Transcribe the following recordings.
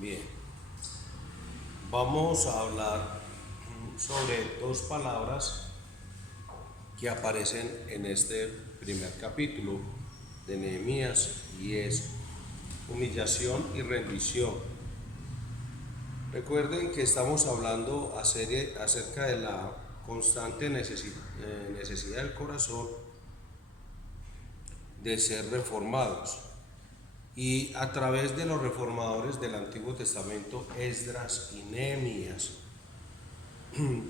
Bien, vamos a hablar sobre dos palabras que aparecen en este primer capítulo de Nehemías y es humillación y rendición. Recuerden que estamos hablando acerca de la constante necesidad del corazón de ser reformados. Y a través de los reformadores del Antiguo Testamento, Esdras y Nehemías,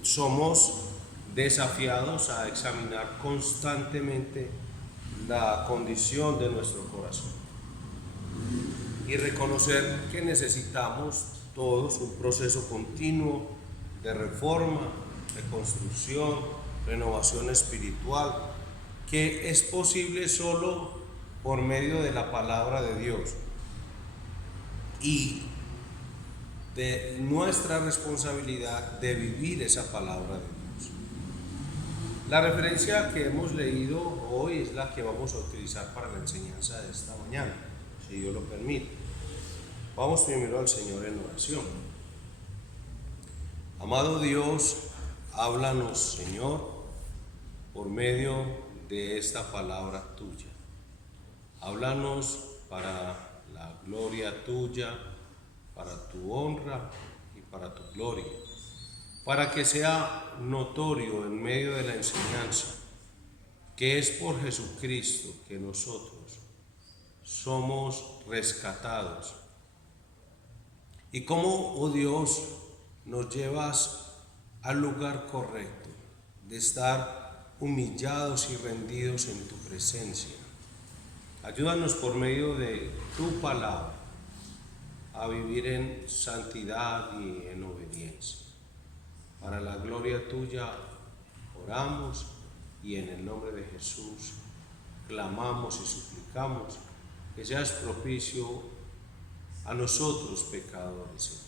somos desafiados a examinar constantemente la condición de nuestro corazón y reconocer que necesitamos todos un proceso continuo de reforma, de construcción, renovación espiritual, que es posible solo por medio de la palabra de Dios y de nuestra responsabilidad de vivir esa palabra de Dios. La referencia que hemos leído hoy es la que vamos a utilizar para la enseñanza de esta mañana, si Dios lo permite. Vamos primero al Señor en oración. Amado Dios, háblanos, Señor, por medio de esta palabra tuya. Háblanos para la gloria tuya, para tu honra y para tu gloria, para que sea notorio en medio de la enseñanza que es por Jesucristo que nosotros somos rescatados. Y cómo, oh Dios, nos llevas al lugar correcto de estar humillados y rendidos en tu presencia. Ayúdanos por medio de tu palabra a vivir en santidad y en obediencia. Para la gloria tuya oramos y en el nombre de Jesús clamamos y suplicamos que seas propicio a nosotros pecadores, Señor.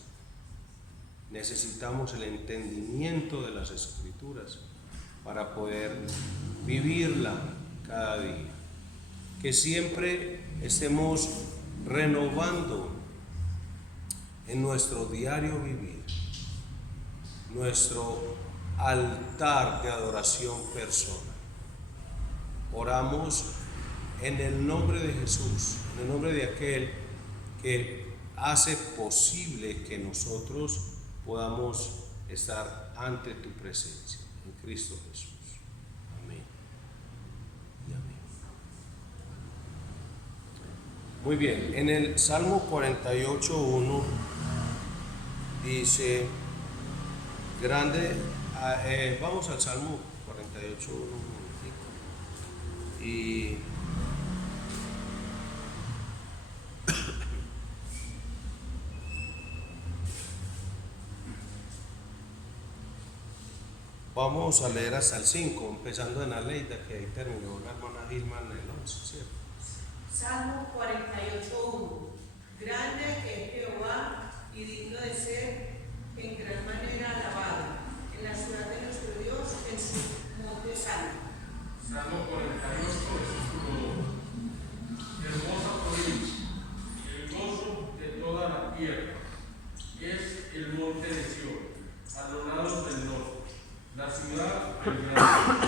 Necesitamos el entendimiento de las Escrituras para poder vivirla cada día. Que siempre estemos renovando en nuestro diario vivir nuestro altar de adoración personal. Oramos en el nombre de Jesús, en el nombre de aquel que hace posible que nosotros podamos estar ante tu presencia, en Cristo Jesús. Amén y amén. Muy bien, en el Salmo 48:1 dice, vamos al Salmo 48:1 un momentico. Y vamos a leer hasta el 5, empezando en Aleida, que ahí terminó la hermana Gilma en el 11, ¿cierto? Salmo 48:1. Grande es Jehová y digno de ser en gran manera alabado, en la ciudad de nuestro Dios, en su monte santo. Salmo 48, versículo 2. Hermosa provincia, el gozo de toda la tierra, es el monte de Sión, a los lados del norte, la ciudad del grande.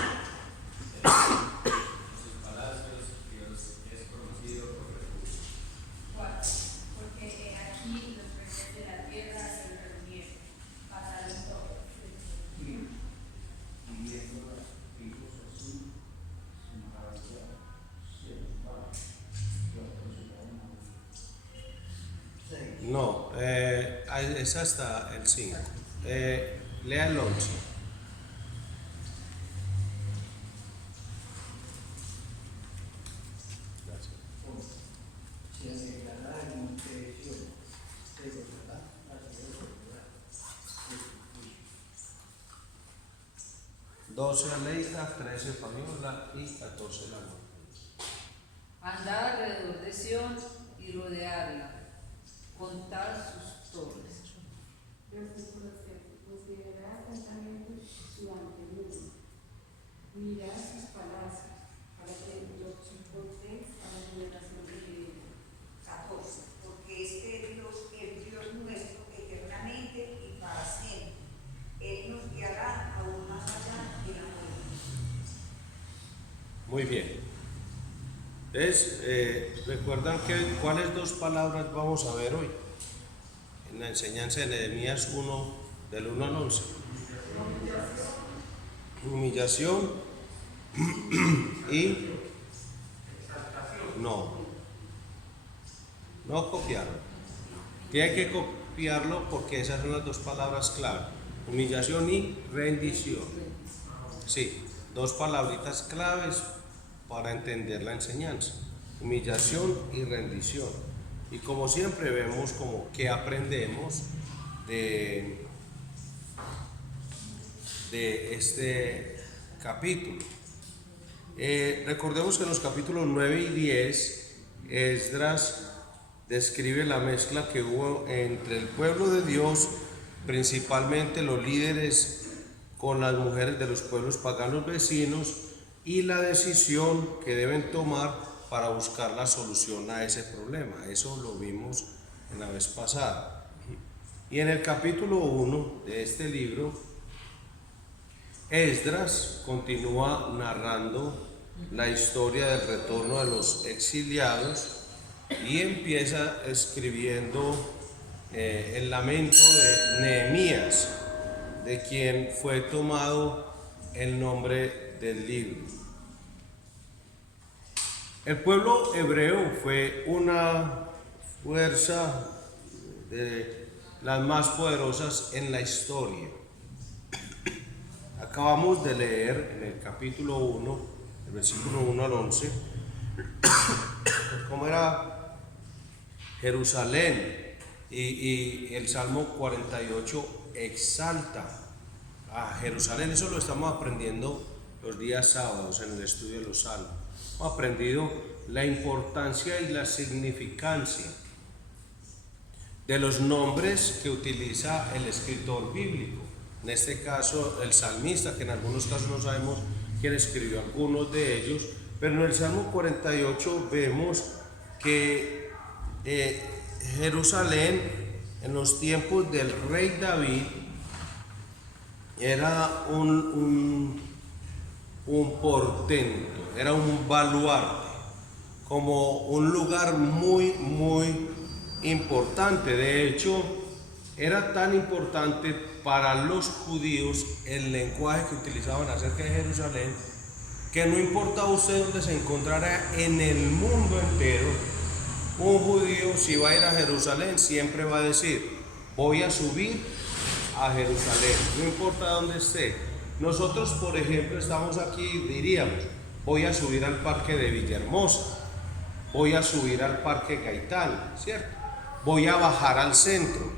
Sus palacios, Dios es conocido por refugio. 4. Porque he aquí los reyes de la tierra se reunieron, pasaron todos. Y viendo los hijos así, se maravillaron, se enojaron, y apresuraron a huir. No, es hasta el 5. Lea el 11. Gracias. Se alegrará el monte de Sión, se gozará la ciudad de Judá, de su juicio. 12 Aleida, 13 Fabiola y 14 la muerte. Andad alrededor de Sión y rodeadla, contad sus torres. Versículo 7. Considerad atentamente su antemundo, mirad sus palacios, para que los soportéis a la generación que viene. 14. Porque el Dios Muy bien. Entonces, ¿recuerdan cuáles dos palabras vamos a ver hoy? En la enseñanza de Nehemías 1, del 1 al 11. Humillación y... No copiarlo. Tiene que copiarlo porque esas son las dos palabras clave. Humillación y rendición. Sí, dos palabritas claves para entender la enseñanza. Humillación y rendición. Y como siempre vemos como que aprendemos de este capítulo. Recordemos que en los capítulos 9 y 10 Esdras describe la mezcla que hubo entre el pueblo de Dios, principalmente los líderes, con las mujeres de los pueblos paganos vecinos, y la decisión que deben tomar para buscar la solución a ese problema. Eso lo vimos en la vez pasada. Y en el capítulo 1 de este libro, Esdras continúa narrando la historia del retorno de los exiliados y empieza escribiendo el lamento de Nehemías, de quien fue tomado el nombre del libro. El pueblo hebreo fue una fuerza de las más poderosas en la historia. Acabamos de leer en el capítulo 1, el versículo 1 al 11, cómo era Jerusalén, y el Salmo 48 exalta a Jerusalén. Eso lo estamos aprendiendo los días sábados en el estudio de los Salmos. Hemos aprendido la importancia y la significancia de los nombres que utiliza el escritor bíblico. En este caso, el salmista, que en algunos casos no sabemos quién escribió algunos de ellos, pero en el Salmo 48 vemos que Jerusalén, en los tiempos del rey David, era un portento, era un baluarte, como un lugar muy, muy importante. De hecho, era tan importante para los judíos el lenguaje que utilizaban acerca de Jerusalén, que no importaba usted dónde se encontrara en el mundo entero, un judío, si va a ir a Jerusalén, siempre va a decir: voy a subir a Jerusalén, no importa dónde esté. Nosotros, por ejemplo, estamos aquí, diríamos: voy a subir al parque de Villahermosa, voy a subir al parque Gaitán, ¿cierto? Voy a bajar al centro.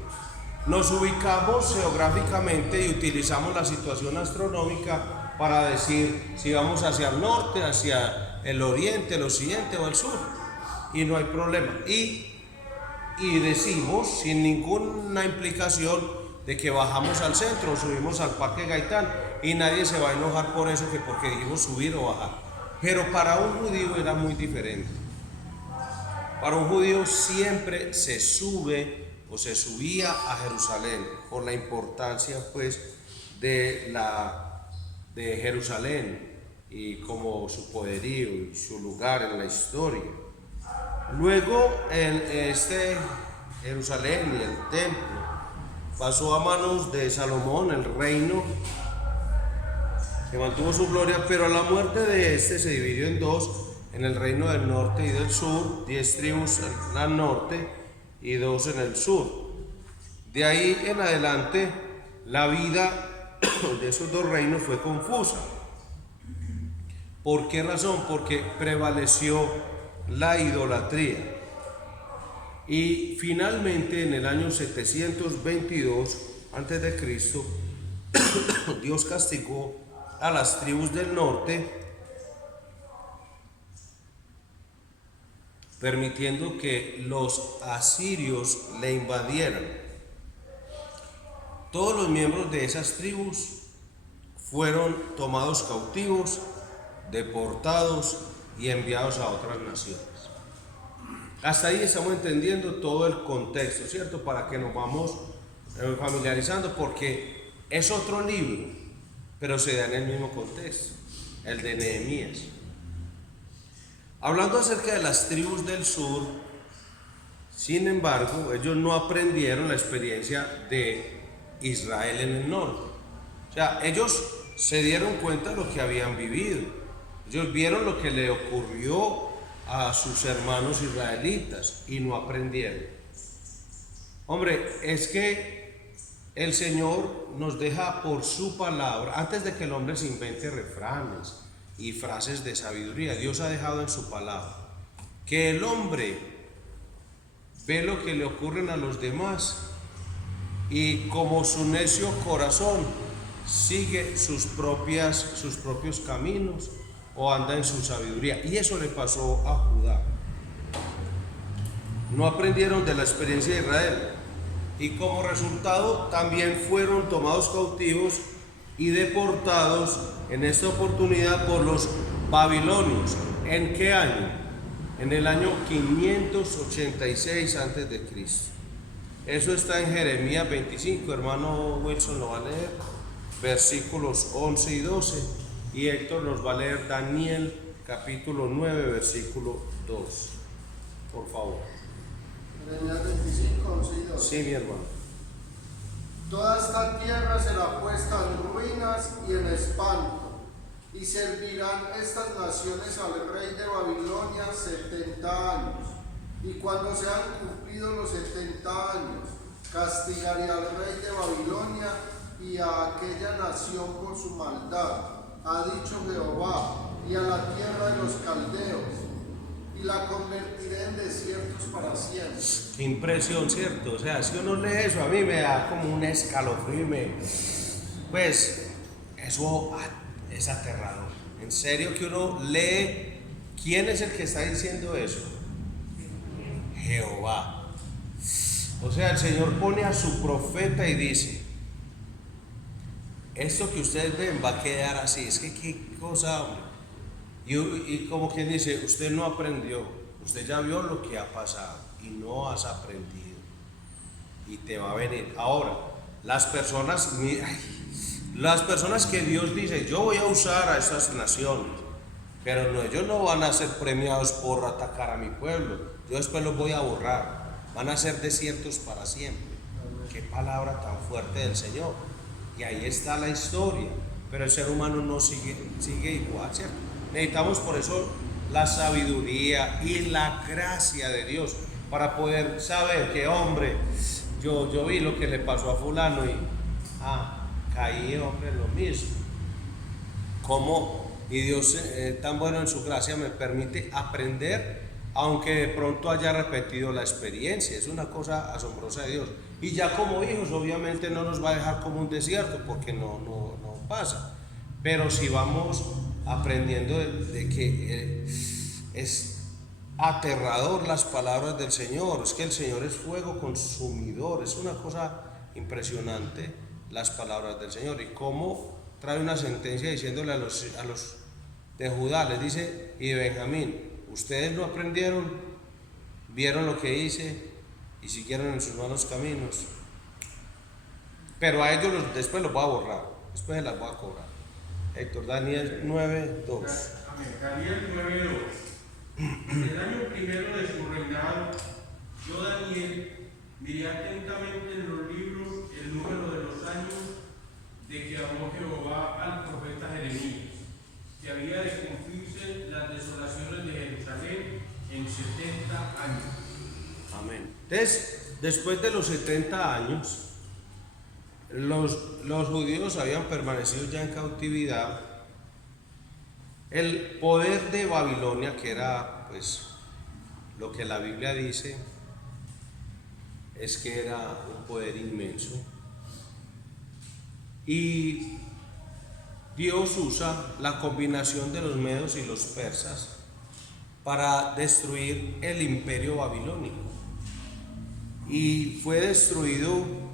Nos ubicamos geográficamente y utilizamos la situación astronómica para decir si vamos hacia el norte, hacia el oriente, el occidente o el sur, y no hay problema. Y decimos sin ninguna implicación de que bajamos al centro o subimos al parque Gaitán, y nadie se va a enojar por eso, que porque dijimos subir o bajar. Pero para un judío era muy diferente. Para un judío siempre se sube o se subía a Jerusalén por la importancia pues de Jerusalén y como su poderío y su lugar en la historia. Luego este Jerusalén y el templo pasó a manos de Salomón, el reino, que mantuvo su gloria, pero a la muerte de este se dividió en dos, en el reino del norte y del sur, 10 tribus en el norte y 2 en el sur. De ahí en adelante la vida de esos dos reinos fue confusa. ¿Por qué razón? Porque prevaleció la idolatría. Y finalmente en el año 722 a.C., Dios castigó a las tribus del norte, permitiendo que los asirios le invadieran. Todos los miembros de esas tribus fueron tomados cautivos, deportados y enviados a otras naciones. Hasta ahí estamos entendiendo todo el contexto, ¿cierto? Para que nos vamos familiarizando, porque es otro libro, pero se da en el mismo contexto, el de Nehemías. Hablando acerca de las tribus del sur, sin embargo, ellos no aprendieron la experiencia de Israel en el norte. O sea, ellos se dieron cuenta de lo que habían vivido. Ellos vieron lo que le ocurrió a sus hermanos israelitas y no aprendieron. Hombre, es que el Señor nos deja por su palabra, antes de que el hombre se invente refranes y frases de sabiduría, Dios ha dejado en su palabra que el hombre ve lo que le ocurren a los demás y como su necio corazón sigue sus propios caminos o anda en su sabiduría. Y eso le pasó a Judá. No aprendieron de la experiencia de Israel y como resultado también fueron tomados cautivos y deportados en esta oportunidad por los babilonios. ¿En qué año? En el año 586 a.C. Eso está en Jeremías 25, hermano Wilson lo va a leer, versículos 11 y 12, y Héctor nos va a leer Daniel capítulo 9, versículo 2. Por favor. Jeremías 25, 11 y 12. Sí, mi hermano. Toda esta tierra será puesta en ruinas y en espanto, y servirán estas naciones al rey de Babilonia 70 años. Y cuando sean cumplidos los 70 años, castigaré al rey de Babilonia y a aquella nación por su maldad, ha dicho Jehová, y a la tierra de los caldeos, y la convertiré en desiertos para siempre. Qué impresión, ¿cierto? O sea, si uno lee eso, a mí me da como un escalofrío, pues eso es aterrador. En serio que uno lee, ¿quién es el que está diciendo eso? Jehová. O sea, el Señor pone a su profeta y dice, esto que ustedes ven va a quedar así. Es que qué cosa, hombre. Y como quien dice, usted no aprendió, usted ya vio lo que ha pasado y no has aprendido y te va a venir. Ahora, las personas que Dios dice, yo voy a usar a estas naciones, pero no, ellos no van a ser premiados por atacar a mi pueblo, yo después los voy a borrar, van a ser desiertos para siempre. Qué palabra tan fuerte del Señor. Y ahí está la historia, pero el ser humano no sigue igual, ¿cierto? Necesitamos por eso la sabiduría y la gracia de Dios para poder saber que, hombre, yo vi lo que le pasó a fulano y caí, hombre, en lo mismo. ¿Cómo? Y Dios tan bueno en su gracia me permite aprender, aunque de pronto haya repetido la experiencia. Es una cosa asombrosa de Dios. Y ya como hijos obviamente no nos va a dejar como un desierto, porque no pasa. Pero si vamos aprendiendo de que es aterrador las palabras del Señor, es que el Señor es fuego consumidor, es una cosa impresionante las palabras del Señor. Y cómo trae una sentencia diciéndole a los de Judá, les dice, y de Benjamín, ustedes no aprendieron, vieron lo que hice y siguieron en sus malos caminos, pero a ellos después los voy a borrar, después se las voy a cobrar. Héctor, Daniel 9:2. Daniel 9:2. En el año primero de su reinado, yo, Daniel, miré atentamente en los libros el número de los años de que habló Jehová al profeta Jeremías, que había de cumplirse las desolaciones de Jerusalén en 70 años. Amén. Entonces, después de los 70 años, los judíos habían permanecido ya en cautividad. El poder de Babilonia, que era pues lo que la Biblia dice, es que era un poder inmenso. Y Dios usa la combinación de los medos y los persas para destruir el imperio babilónico. Y fue destruido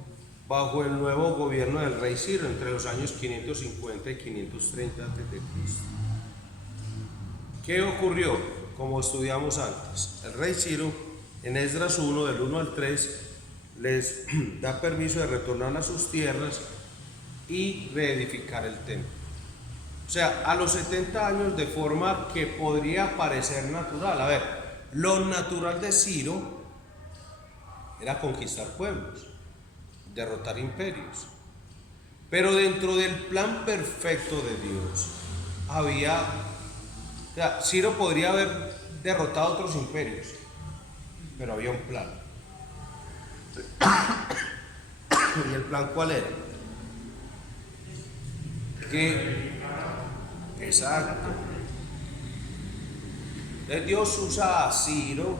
bajo el nuevo gobierno del rey Ciro entre los años 550 y 530 a.C. ¿Qué ocurrió? Como estudiamos antes, el rey Ciro en Esdras 1, del 1 al 3, les da permiso de retornar a sus tierras y reedificar el templo. sea, a los 70 años, de forma que podría parecer natural. A ver, lo natural de Ciro era conquistar pueblos, derrotar imperios. Pero dentro del plan perfecto de Dios había, o sea, Ciro podría haber derrotado otros imperios, pero había un plan. ¿Y el plan cuál era? Exacto. Entonces Dios usa a Ciro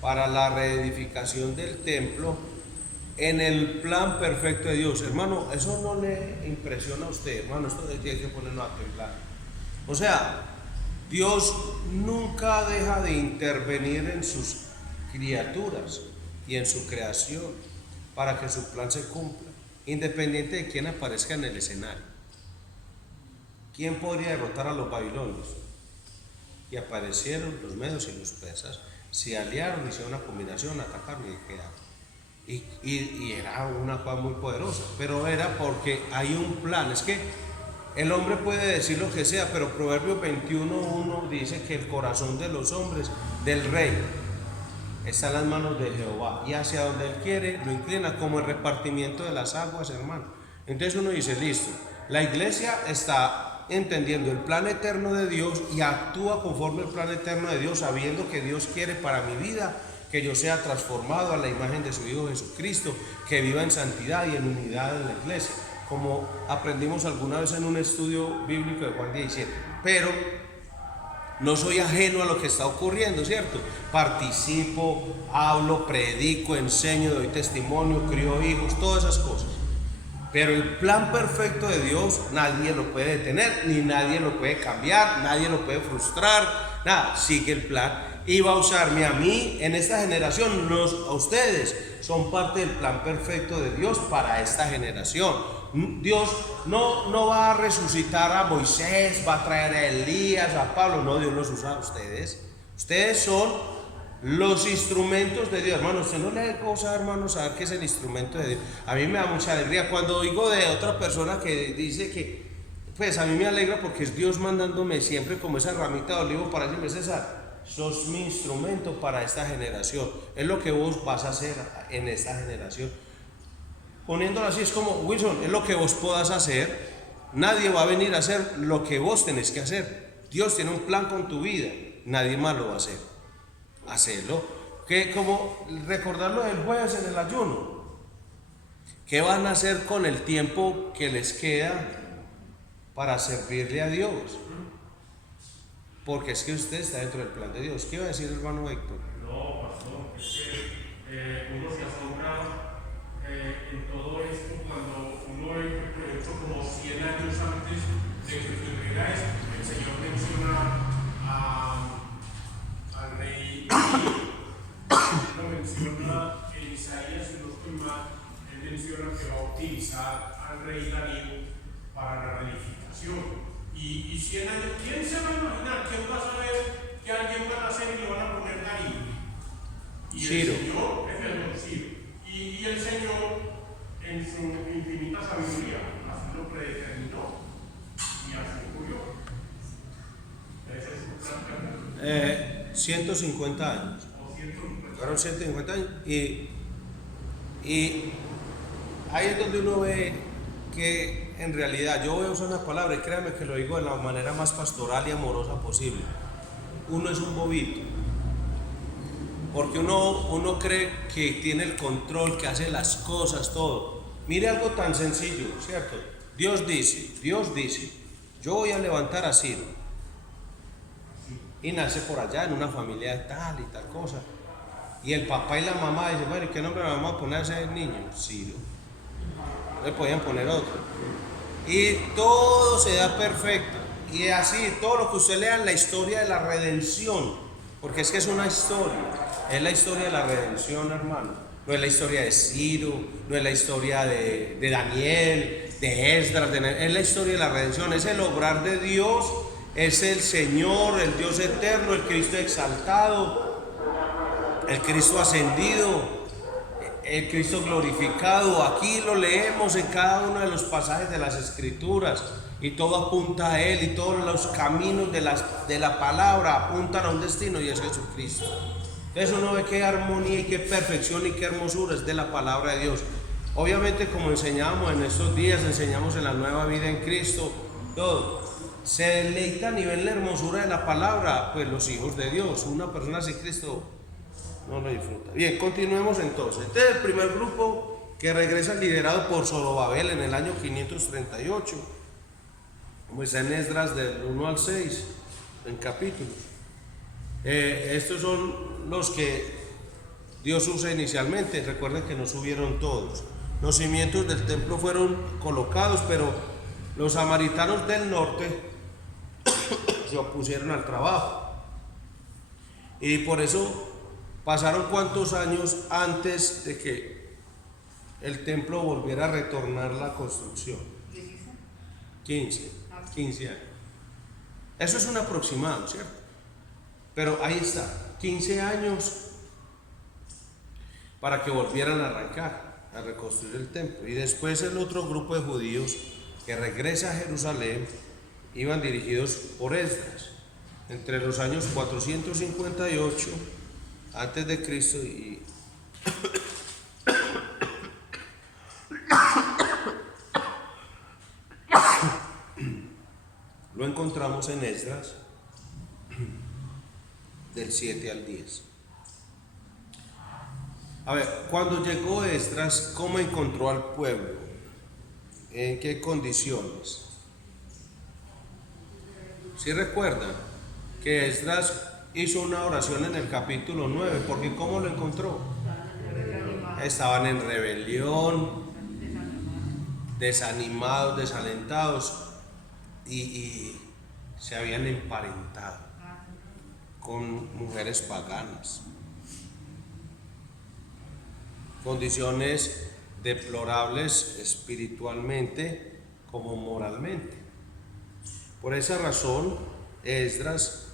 para la reedificación del templo en el plan perfecto de Dios. Hermano, eso no le impresiona a usted, hermano. Esto tiene que ponernos a temblar. O sea, Dios nunca deja de intervenir en sus criaturas y en su creación para que su plan se cumpla, independiente de quién aparezca en el escenario. ¿Quién podría derrotar a los babilonios? Y aparecieron los medos y los persas, se aliaron, hicieron una combinación, atacaron y quedaron. Y era una cosa muy poderosa, pero era porque hay un plan. Es que el hombre puede decir lo que sea, pero Proverbios 21:1 dice que el corazón de los hombres, del rey, está en las manos de Jehová, y hacia donde él quiere lo inclina, como el repartimiento de las aguas, hermano. Entonces uno dice, listo, la iglesia está entendiendo el plan eterno de Dios y actúa conforme al plan eterno de Dios, sabiendo que Dios quiere para mi vida que yo sea transformado a la imagen de su Hijo Jesucristo, que viva en santidad y en unidad en la iglesia, como aprendimos alguna vez en un estudio bíblico de Juan 17. Pero no soy ajeno a lo que está ocurriendo, ¿cierto? Participo, hablo, predico, enseño, doy testimonio, crío hijos, todas esas cosas. Pero el plan perfecto de Dios nadie lo puede detener, ni nadie lo puede cambiar, nadie lo puede frustrar, nada, sigue el plan. Y va a usarme a mí en esta generación, a ustedes son parte del plan perfecto de Dios para esta generación. Dios no va a resucitar a Moisés, va a traer a Elías, a Pablo, no, Dios los usa a ustedes. Ustedes son los instrumentos de Dios, hermano. Usted no le goza, hermano, saber qué es el instrumento de Dios. A mí me da mucha alegría cuando oigo de otra persona que dice que, pues a mí me alegra porque es Dios mandándome siempre como esa ramita de olivo para decirme, César, sos mi instrumento para esta generación. Es lo que vos vas a hacer en esta generación. Poniéndolo así, es como, Wilson, es lo que vos puedas hacer. Nadie va a venir a hacer lo que vos tenés que hacer. Dios tiene un plan con tu vida, nadie más lo va a hacer. Hacerlo, que como recordarlo del jueves en el ayuno, ¿qué van a hacer con el tiempo que les queda para servirle a Dios? Porque es que usted está dentro del plan de Dios. ¿Qué iba a decir el hermano Héctor? No, pastor, es que uno se asombra en todo esto cuando uno ve, por ejemplo, como 100 años antes de que sucediera esto, el Señor menciona al rey, lo menciona en Isaías, si no estoy mal, él menciona que va a utilizar al rey Darío para la reedificación. Y 100 años, ¿quién se va a imaginar? ¿Quién va a saber que alguien va a nacer y le van a poner Darío? Y Ciro. El Señor, Ciro. Y el Señor, en su infinita sabiduría, así lo predeterminó y así ocurrió. Ese es 150 años. Fueron 150 años. Y ahí es donde uno ve que en realidad, yo voy a usar una palabra y créanme que lo digo de la manera más pastoral y amorosa posible. Uno es un bobito. Porque uno cree que tiene el control, que hace las cosas, todo. Mire algo tan sencillo, ¿cierto? Dios dice, yo voy a levantar a Ciro. Y nace por allá en una familia de tal y tal cosa. Y el papá y la mamá dicen, bueno, ¿qué nombre le vamos a poner a ese niño? Ciro. No le podían poner otro. Y todo se da perfecto. Y así, todo lo que usted lea en la historia de la redención, porque es que es una historia, es la historia de la redención, hermano. No es la historia de Ciro, no es la historia de Daniel, de Esdras, es la historia de la redención, es el obrar de Dios, es el Señor, el Dios eterno, el Cristo exaltado, el Cristo ascendido. el Cristo glorificado. Aquí lo leemos en cada uno de los pasajes de las Escrituras y todo apunta a Él, y todos los caminos de la palabra apuntan a un destino, y es Jesucristo. Entonces uno ve qué armonía y qué perfección y qué hermosura es de la palabra de Dios. Obviamente, como enseñamos en estos días, enseñamos en la nueva vida en Cristo, todo se deleita y ven la hermosura de la palabra, pues los hijos de Dios. Una persona sin Cristo no lo disfruta. Bien, continuemos entonces. Este es el primer grupo que regresa liderado por Zorobabel en el año 538, como está en Esdras del 1 al 6, en capítulos. Estos son los que Dios usa inicialmente. Recuerden que no subieron todos. Los cimientos del templo fueron colocados, pero los samaritanos del norte se opusieron al trabajo. Y por eso pasaron cuántos años antes de que el templo volviera a retornar la construcción. 15 años. Eso es un aproximado, ¿cierto? Pero ahí está, 15 años para que volvieran a arrancar, a reconstruir el templo. Y después el otro grupo de judíos que regresa a Jerusalén iban dirigidos por Esdras entre los años 458 antes de Cristo y lo encontramos en Esdras del 7 al 10. A ver, cuando llegó Esdras, ¿cómo encontró al pueblo? ¿En qué condiciones? ¿Sí recuerdan que Esdras hizo una oración en el capítulo 9? Porque ¿cómo lo encontró? Estaban en rebelión, desanimados, desalentados, y se habían emparentado con mujeres paganas. Condiciones deplorables espiritualmente como moralmente. Por esa razón, Esdras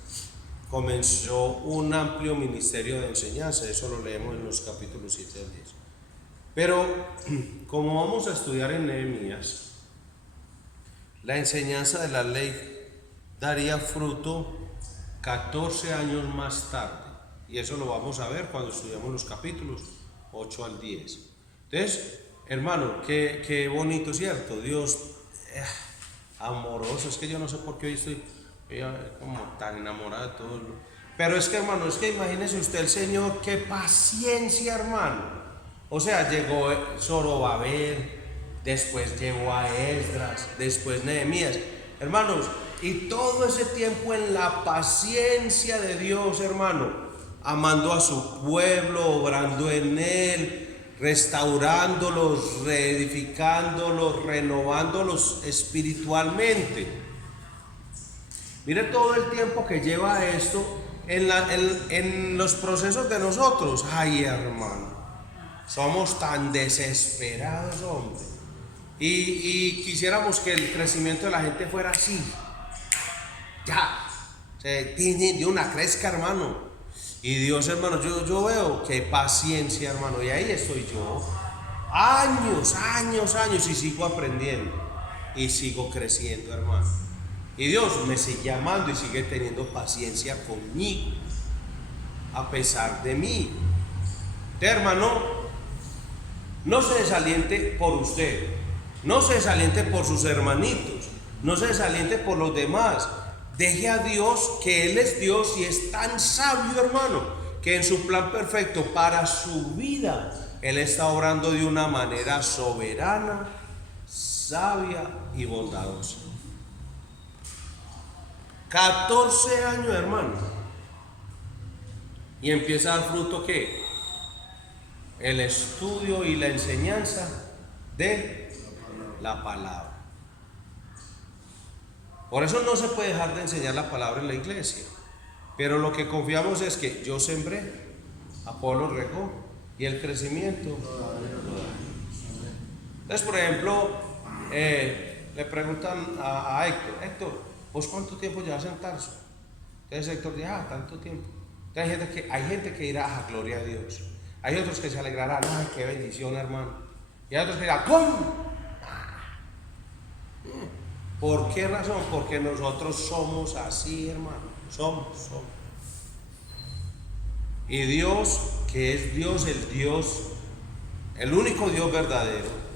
comenzó un amplio ministerio de enseñanza. Eso lo leemos en los capítulos 7 al 10. Pero como vamos a estudiar en Nehemías, la enseñanza de la ley daría fruto 14 años más tarde, y eso lo vamos a ver cuando estudiamos los capítulos 8 al 10. Entonces, hermano, qué bonito, ¿cierto? Dios amoroso. Es que yo no sé por qué hoy estoy como tan enamorado de todo. Pero es que, hermano, es que imagínese usted el Señor, qué paciencia, hermano. O sea, llegó Zorobabel, después llegó a Esdras, después Nehemías, hermanos, y todo ese tiempo en la paciencia de Dios, hermano, amando a su pueblo, obrando en él, restaurándolos, reedificándolos, renovándolos espiritualmente. Mire todo el tiempo que lleva esto en los procesos de nosotros. Ay, hermano, somos tan desesperados, hombre, y quisiéramos que el crecimiento de la gente fuera así, ya, de una crezca, hermano. Y Dios, hermano, yo veo que paciencia, hermano, y ahí estoy yo, años, y sigo aprendiendo, y sigo creciendo, hermano. Y Dios me sigue amando y sigue teniendo paciencia conmigo, a pesar de mí. Usted, hermano, no se desaliente por usted, no se desaliente por sus hermanitos, no se desaliente por los demás. Deje a Dios, que Él es Dios y es tan sabio, hermano, que en su plan perfecto para su vida, Él está obrando de una manera soberana, sabia y bondadosa. 14 años, hermano, y empieza a dar fruto, ¿qué? El estudio y la enseñanza de la palabra. Por eso no se puede dejar de enseñar la palabra en la iglesia. Pero lo que confiamos es que yo sembré, Apolo regó, y el crecimiento lo da. Entonces, por ejemplo, le preguntan a Héctor, ¿vos cuánto tiempo llevas en Tarso? Entonces Héctor dice, tanto tiempo. Entonces hay gente que dirá, gloria a Dios. Hay otros que se alegrarán, ay, qué bendición, hermano. Y hay otros que dirán, ¿cómo? ¿Por qué razón? Porque nosotros somos así, hermano. Somos. Y Dios, que es Dios, el único Dios verdadero,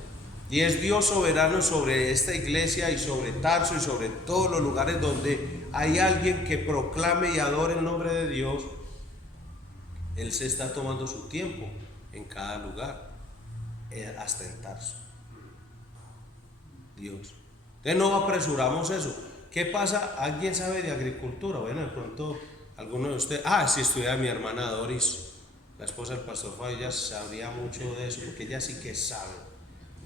y es Dios soberano sobre esta iglesia y sobre Tarso y sobre todos los lugares donde hay alguien que proclame y adore el nombre de Dios, Él se está tomando su tiempo en cada lugar, hasta en Tarso. Dios. Entonces no apresuramos eso. ¿Qué pasa? ¿Alguien sabe de agricultura? Bueno, de pronto alguno de ustedes, si estudia mi hermana Doris, la esposa del pastor Fabio, ella sabría mucho de eso, porque ella sí que sabe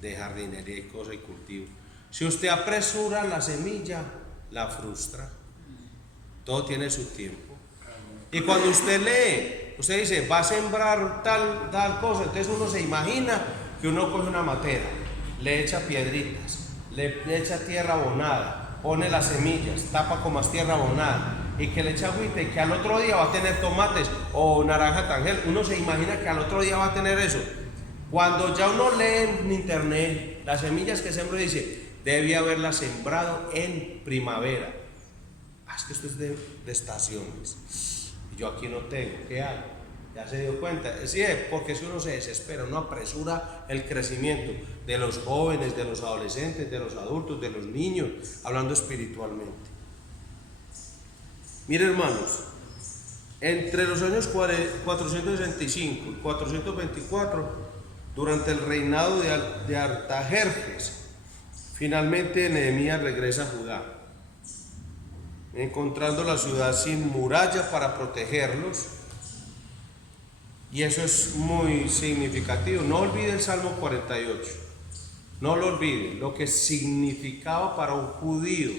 de jardinería y cosas y cultivo. Si usted apresura la semilla, la frustra. Todo tiene su tiempo. Y cuando usted lee, usted dice, va a sembrar tal cosa, entonces uno se imagina que uno coge una matera, le echa piedritas, le echa tierra abonada, pone las semillas, tapa con más tierra abonada, y que le echa agüita y que al otro día va a tener tomates o naranja tangel. Uno se imagina que al otro día va a tener eso. Cuando ya uno lee en internet las semillas que sembró, dice, debe haberla sembrado en primavera. Es que esto es de estaciones y yo aquí no tengo, ¿qué hago? ¿Ya se dio cuenta? Sí, porque si uno se desespera, uno apresura el crecimiento de los jóvenes, de los adolescentes, de los adultos, de los niños, hablando espiritualmente. Miren, hermanos, entre los años 465 y 424, durante el reinado de Artajerjes, finalmente Nehemías regresa a Judá, encontrando la ciudad sin muralla para protegerlos. Y eso es muy significativo. No olvide el Salmo 48. No lo olvide, lo que significaba para un judío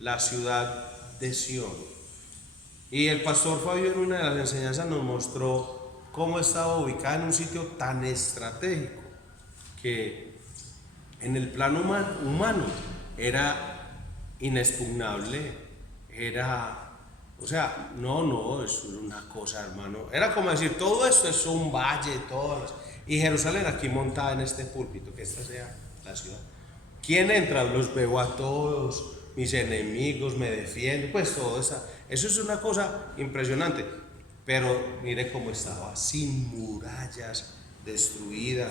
la ciudad de Sión. Y el pastor Fabio en una de las enseñanzas nos mostró cómo estaba ubicada en un sitio tan estratégico que en el plano humano era inexpugnable, no, es una cosa, hermano. Era como decir, todo esto es un valle, y Jerusalén aquí montada en este púlpito, que esta sea la ciudad. ¿Quién entra? Los veo a todos, mis enemigos me defienden, pues todo eso es una cosa impresionante. Pero mire cómo estaba, sin murallas, destruida,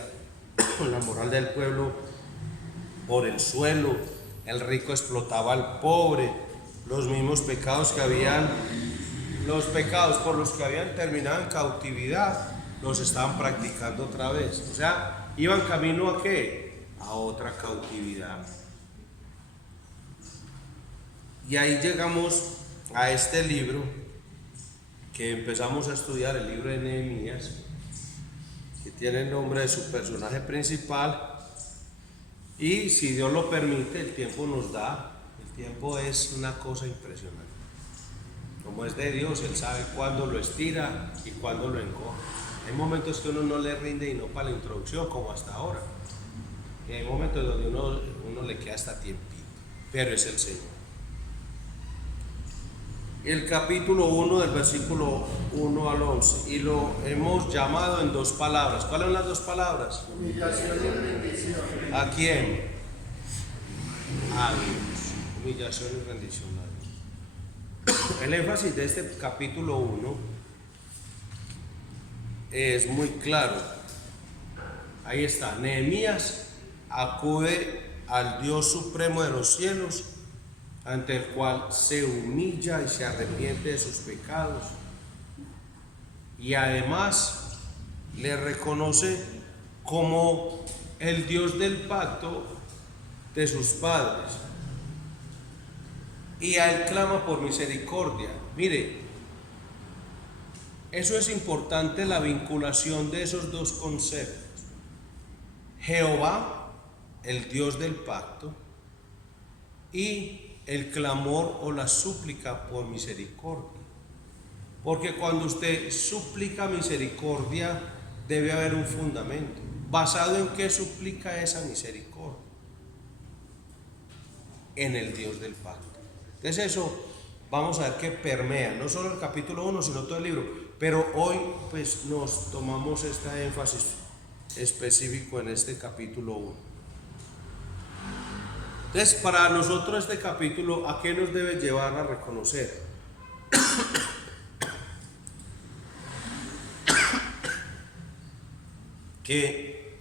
con la moral del pueblo por el suelo, el rico explotaba al pobre, los mismos pecados los pecados por los que habían terminado en cautividad, los estaban practicando otra vez. O sea, iban camino ¿a qué? A otra cautividad. Y ahí llegamos a este libro que empezamos a estudiar, el libro de Nehemías, que tiene el nombre de su personaje principal. Y si Dios lo permite, el tiempo nos da. El tiempo es una cosa impresionante. Como es de Dios, Él sabe cuándo lo estira y cuándo lo encoge. Hay momentos que uno no le rinde y no para la introducción, como hasta ahora. Y hay momentos donde uno le queda hasta tiempito, pero es el Señor. El capítulo 1 del versículo 1 al 11, y lo hemos llamado en dos palabras. ¿Cuáles son las dos palabras? Humillación y rendición. ¿A quién? A Dios. Humillación y rendición a Dios. El énfasis de este capítulo 1 es muy claro. Ahí está. Nehemías acude al Dios supremo de los cielos, ante el cual se humilla y se arrepiente de sus pecados, y además le reconoce como el Dios del pacto de sus padres, y a él clama por misericordia. Mire, eso es importante, la vinculación de esos dos conceptos: Jehová, el Dios del pacto, y el clamor o la súplica por misericordia. Porque cuando usted suplica misericordia, debe haber un fundamento. ¿Basado en qué suplica esa misericordia? En el Dios del pacto. Entonces eso vamos a ver que permea no solo el capítulo 1, sino todo el libro. Pero hoy pues nos tomamos este énfasis específico en este capítulo 1. Entonces, para nosotros este capítulo, ¿a qué nos debe llevar a reconocer? Que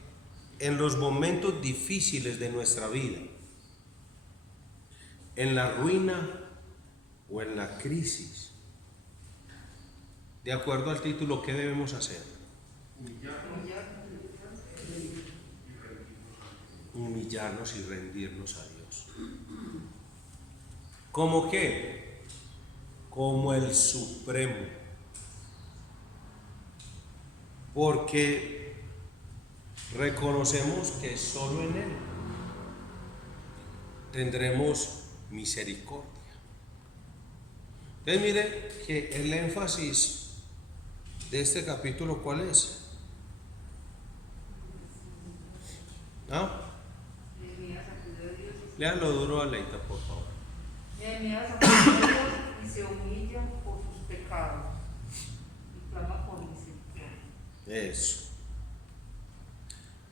en los momentos difíciles de nuestra vida, en la ruina o en la crisis, de acuerdo al título, ¿qué debemos hacer? Humillarnos y rendirnos a Dios. ¿Cómo qué? Como el Supremo. Porque reconocemos que solo en Él tendremos misericordia. Entonces mire que el énfasis de este capítulo, ¿cuál es? ¿Ah? Léalo duro a Leita, por favor. Nehemías acude a Dios y se humilla por sus pecados y clama por misericordia. Eso.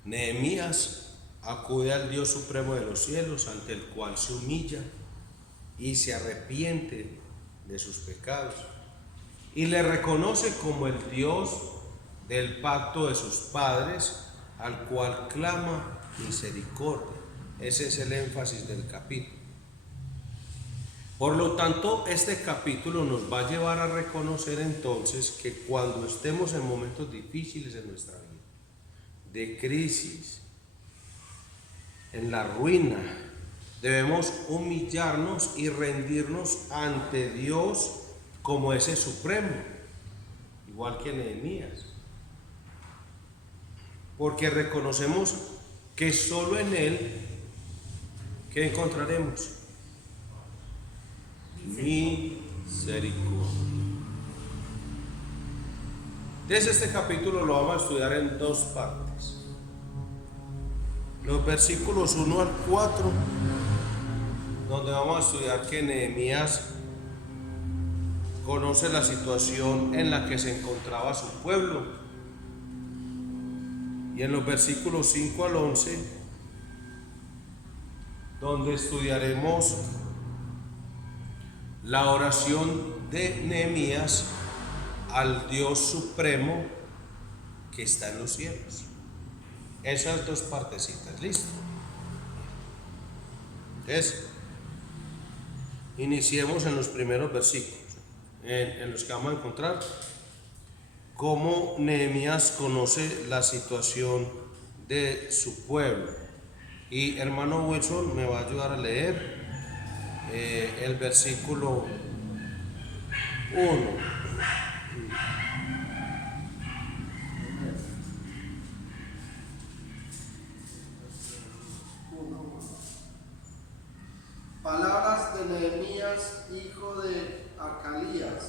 Nehemías acude al Dios supremo de los cielos, ante el cual se humilla y se arrepiente de sus pecados y le reconoce como el Dios del pacto de sus padres, al cual clama misericordia. Ese es el énfasis del capítulo. Por lo tanto, este capítulo nos va a llevar a reconocer entonces que cuando estemos en momentos difíciles en nuestra vida, de crisis, en la ruina, debemos humillarnos y rendirnos ante Dios como ese supremo, igual que Nehemías, porque reconocemos que solo en Él, ¿qué encontraremos? Misericordia. Desde este capítulo lo vamos a estudiar en dos partes. Los versículos 1 al 4, donde vamos a estudiar que Nehemías conoce la situación en la que se encontraba su pueblo. Y en los versículos 5 al 11, donde estudiaremos la oración de Nehemías al Dios supremo que está en los cielos. Esas dos partecitas, listo. Entonces, iniciemos en los primeros versículos, en los que vamos a encontrar cómo Nehemías conoce la situación de su pueblo. Y hermano Wilson me va a ayudar a leer el versículo 1. Palabras de Nehemías, hijo de Acalías.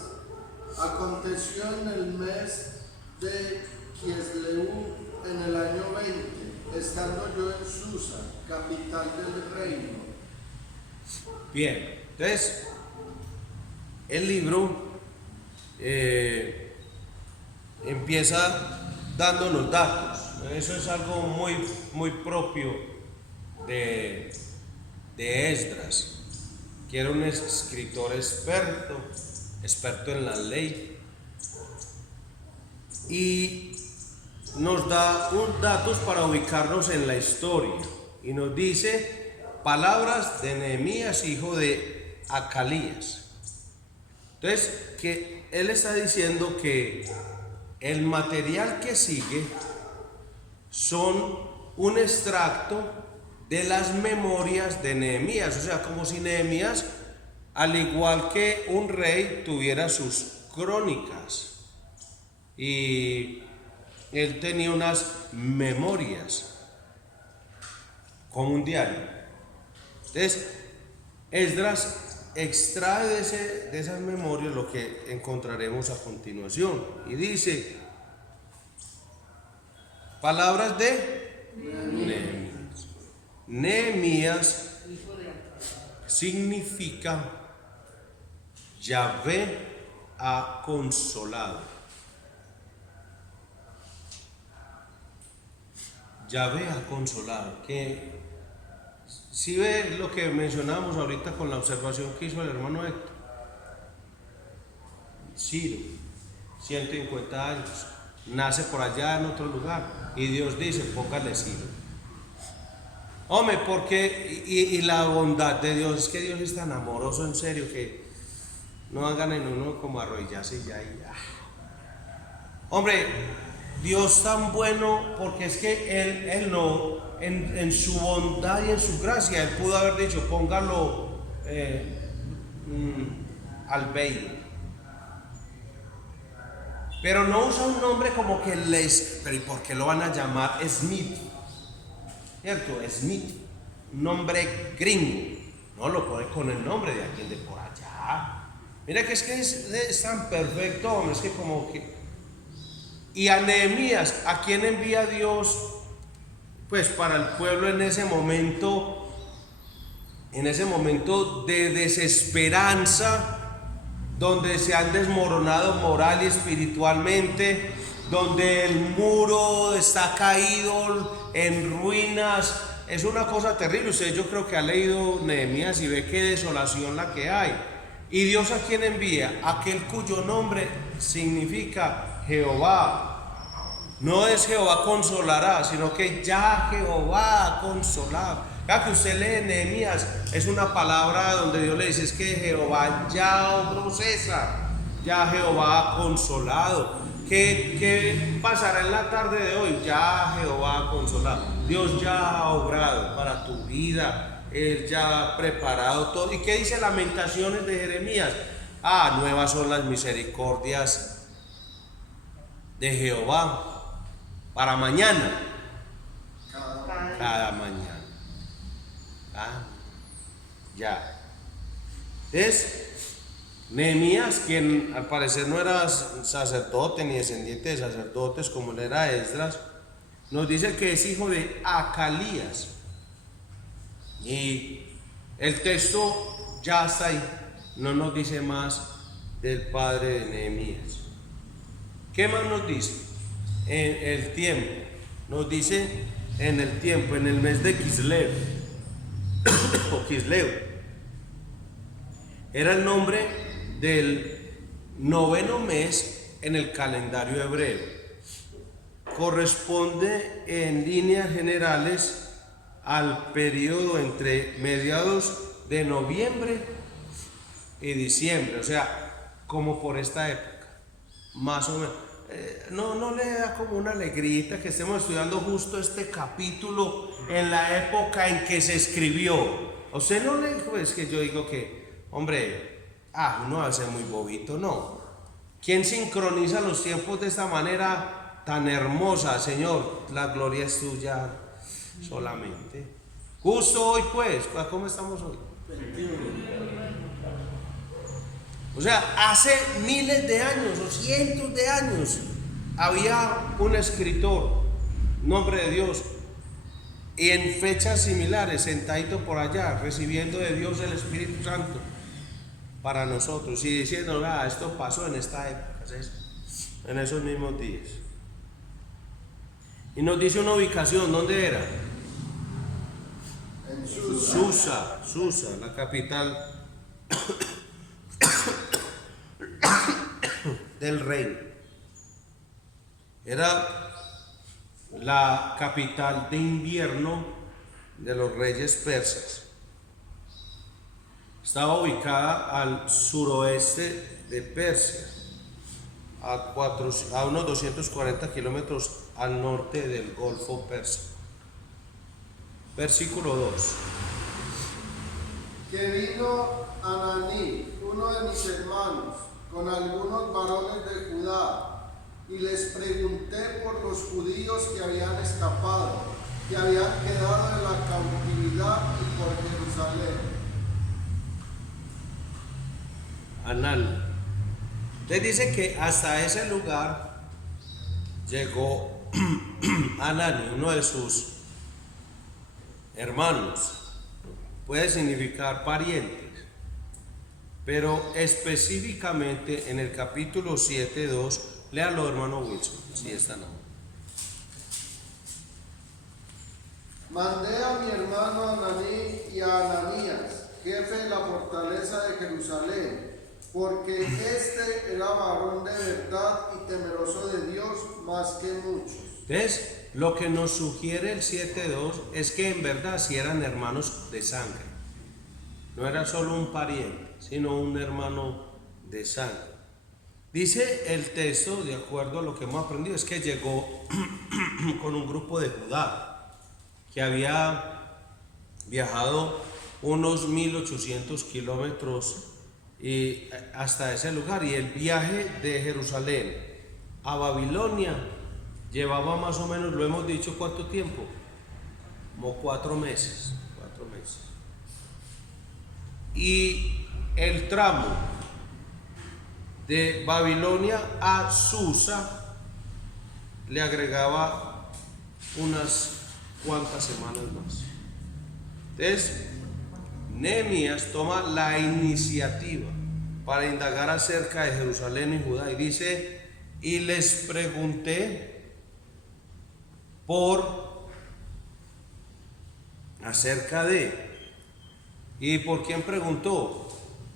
Aconteció en el mes de Quisleu, en el año 20, estando yo en Susa, capital del reino. Bien, entonces el libro empieza dándonos datos. Eso es algo muy propio de Esdras, que era un escritor experto en la ley, y nos da datos para ubicarnos en la historia, y nos dice palabras de Nehemías, hijo de Acalías. Entonces, que él está diciendo que el material que sigue son un extracto de las memorias de Nehemías, o sea, como si Nehemías, al igual que un rey, tuviera sus crónicas, y él tenía unas memorias como un diario. Entonces, Esdras extrae de esas memorias lo que encontraremos a continuación, y dice palabras de Nehemías. Nehemías significa Yahvé ha consolado. Yahvé ha consolado. Que si ve lo que mencionábamos ahorita con la observación que hizo el hermano Héctor. Ciro, 150 años, nace por allá en otro lugar y Dios dice, póngale Ciro. Hombre, porque y la bondad de Dios, es que Dios es tan amoroso, en serio, que no hagan en uno como arrodillarse ya y ya. Hombre, Dios tan bueno, porque es que Él no, en su bondad y en su gracia, Él pudo haber dicho, póngalo Albeiro. Pero no usa un nombre como que pero ¿y por qué lo van a llamar Smith? ¿Cierto? Smith, un nombre gringo. No lo pone con el nombre de alguien de por allá. Mira que es tan perfecto, hombre, es que como que... Y a Nehemías, ¿a quién envía Dios? Pues para el pueblo en ese momento de desesperanza, donde se han desmoronado moral y espiritualmente, donde el muro está caído en ruinas. Es una cosa terrible. Usted, yo creo que ha leído Nehemías y ve qué desolación la que hay. ¿Y Dios a quién envía? Aquel cuyo nombre significa Jehová. No es Jehová consolará, sino que ya Jehová ha consolado. Ya que usted lee Nehemías, es una palabra donde Dios le dice, es que Jehová ya obró César, ya Jehová ha consolado. ¿Qué pasará en la tarde de hoy? Ya Jehová ha consolado. Dios ya ha obrado para tu vida, Él ya ha preparado todo. ¿Y qué dice Lamentaciones de Jeremías? Nuevas son las misericordias de Jehová para mañana, cada mañana. Ya. Es Nehemías, quien al parecer no era sacerdote ni descendiente de sacerdotes como él era Esdras, nos dice que es hijo de Acalías. Y el texto ya está ahí, no nos dice más del padre de Nehemías. ¿Qué más nos dice? En el tiempo, nos dice en el tiempo, en el mes de Kislev o Kisleu, era el nombre del 9º mes en el calendario hebreo. Corresponde en líneas generales al periodo entre mediados de noviembre y diciembre, o sea, como por esta época, más o menos. No le da como una alegrita que estemos estudiando justo este capítulo en la época en que se escribió. ¿A usted no le dijo? Es que yo digo que, hombre, uno va a ser muy bobito, ¿no? ¿Quién sincroniza los tiempos de esta manera tan hermosa? Señor, la gloria es tuya solamente. Justo hoy, pues, ¿cómo estamos hoy? 21. O sea, hace miles de años o cientos de años había un escritor, nombre de Dios, y en fechas similares, sentadito por allá, recibiendo de Dios el Espíritu Santo para nosotros y diciendo, esto pasó en esta época, en esos mismos días. Y nos dice una ubicación, ¿dónde era? En Susa. Susa, la capital del reino. Era la capital de invierno de los reyes persas. Estaba ubicada al suroeste de Persia, a unos 240 kilómetros al norte del Golfo Persa. Versículo 2. Que vino Ananí, uno de mis hermanos, con algunos varones de Judá, y les pregunté por los judíos que habían escapado, que habían quedado en la cautividad, y por Jerusalén. Anán. Entonces dice que hasta ese lugar llegó Anani, uno de sus hermanos. Puede significar parientes, pero específicamente en el capítulo 7:2, léalo, hermano Wilson, si está no. mandé a mi hermano Ananí y a Ananías, jefe de la fortaleza de Jerusalén, porque este era varón de verdad y temeroso de Dios más que muchos. Entonces, lo que nos sugiere el 7.2 es que en verdad sí eran hermanos de sangre. No era solo un pariente, sino un hermano de sangre. Dice el texto, de acuerdo a lo que hemos aprendido, es que llegó con un grupo de Judá que había viajado unos 1800 kilómetros y hasta ese lugar, y el viaje de Jerusalén a Babilonia llevaba más o menos, lo hemos dicho, ¿cuánto tiempo? Como 4 meses. Y el tramo de Babilonia a Susa le agregaba unas cuantas semanas más. Entonces, Nehemías toma la iniciativa para indagar acerca de Jerusalén y Judá y dice: y les pregunté acerca de. ¿Y por quién preguntó?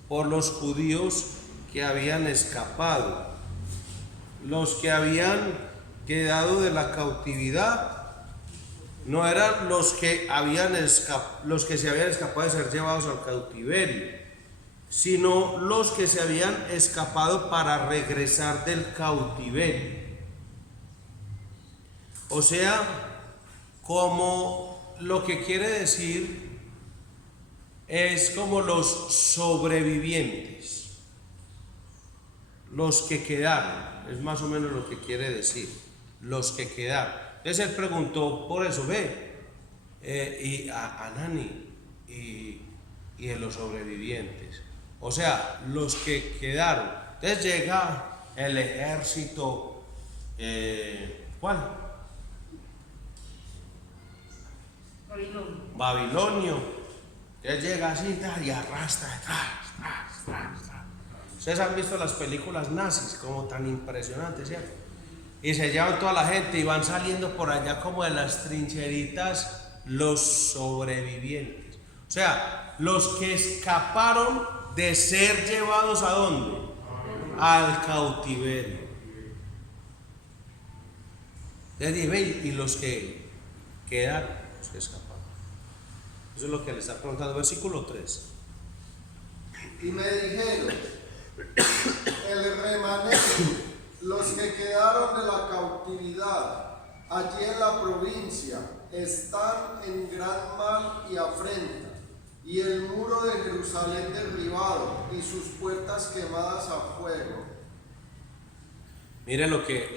Por los judíos que habían escapado, los que habían quedado de la cautividad. No eran los que se habían escapado de ser llevados al cautiverio, sino los que se habían escapado para regresar del cautiverio. O sea, como lo que quiere decir es como los sobrevivientes, los que quedaron, es más o menos lo que quiere decir, los que quedaron. Entonces él preguntó por eso, y a Anani y de los sobrevivientes, o sea, los que quedaron. Entonces llega el ejército, ¿cuál? Babilonio. Entonces llega así y arrastra, Ustedes han visto las películas nazis como tan impresionantes, ¿cierto? Y se llevan toda la gente y van saliendo por allá como de las trincheritas los sobrevivientes. O sea, los que escaparon de ser llevados ¿a dónde? Al cautiverio. Les dije, y los que quedaron, los que escaparon. Eso es lo que le está preguntando, versículo 3. Y me dijeron, el remanente, los que quedaron de la cautividad allí en la provincia, están en gran mal y afrenta, y el muro de Jerusalén derribado y sus puertas quemadas a fuego. Mire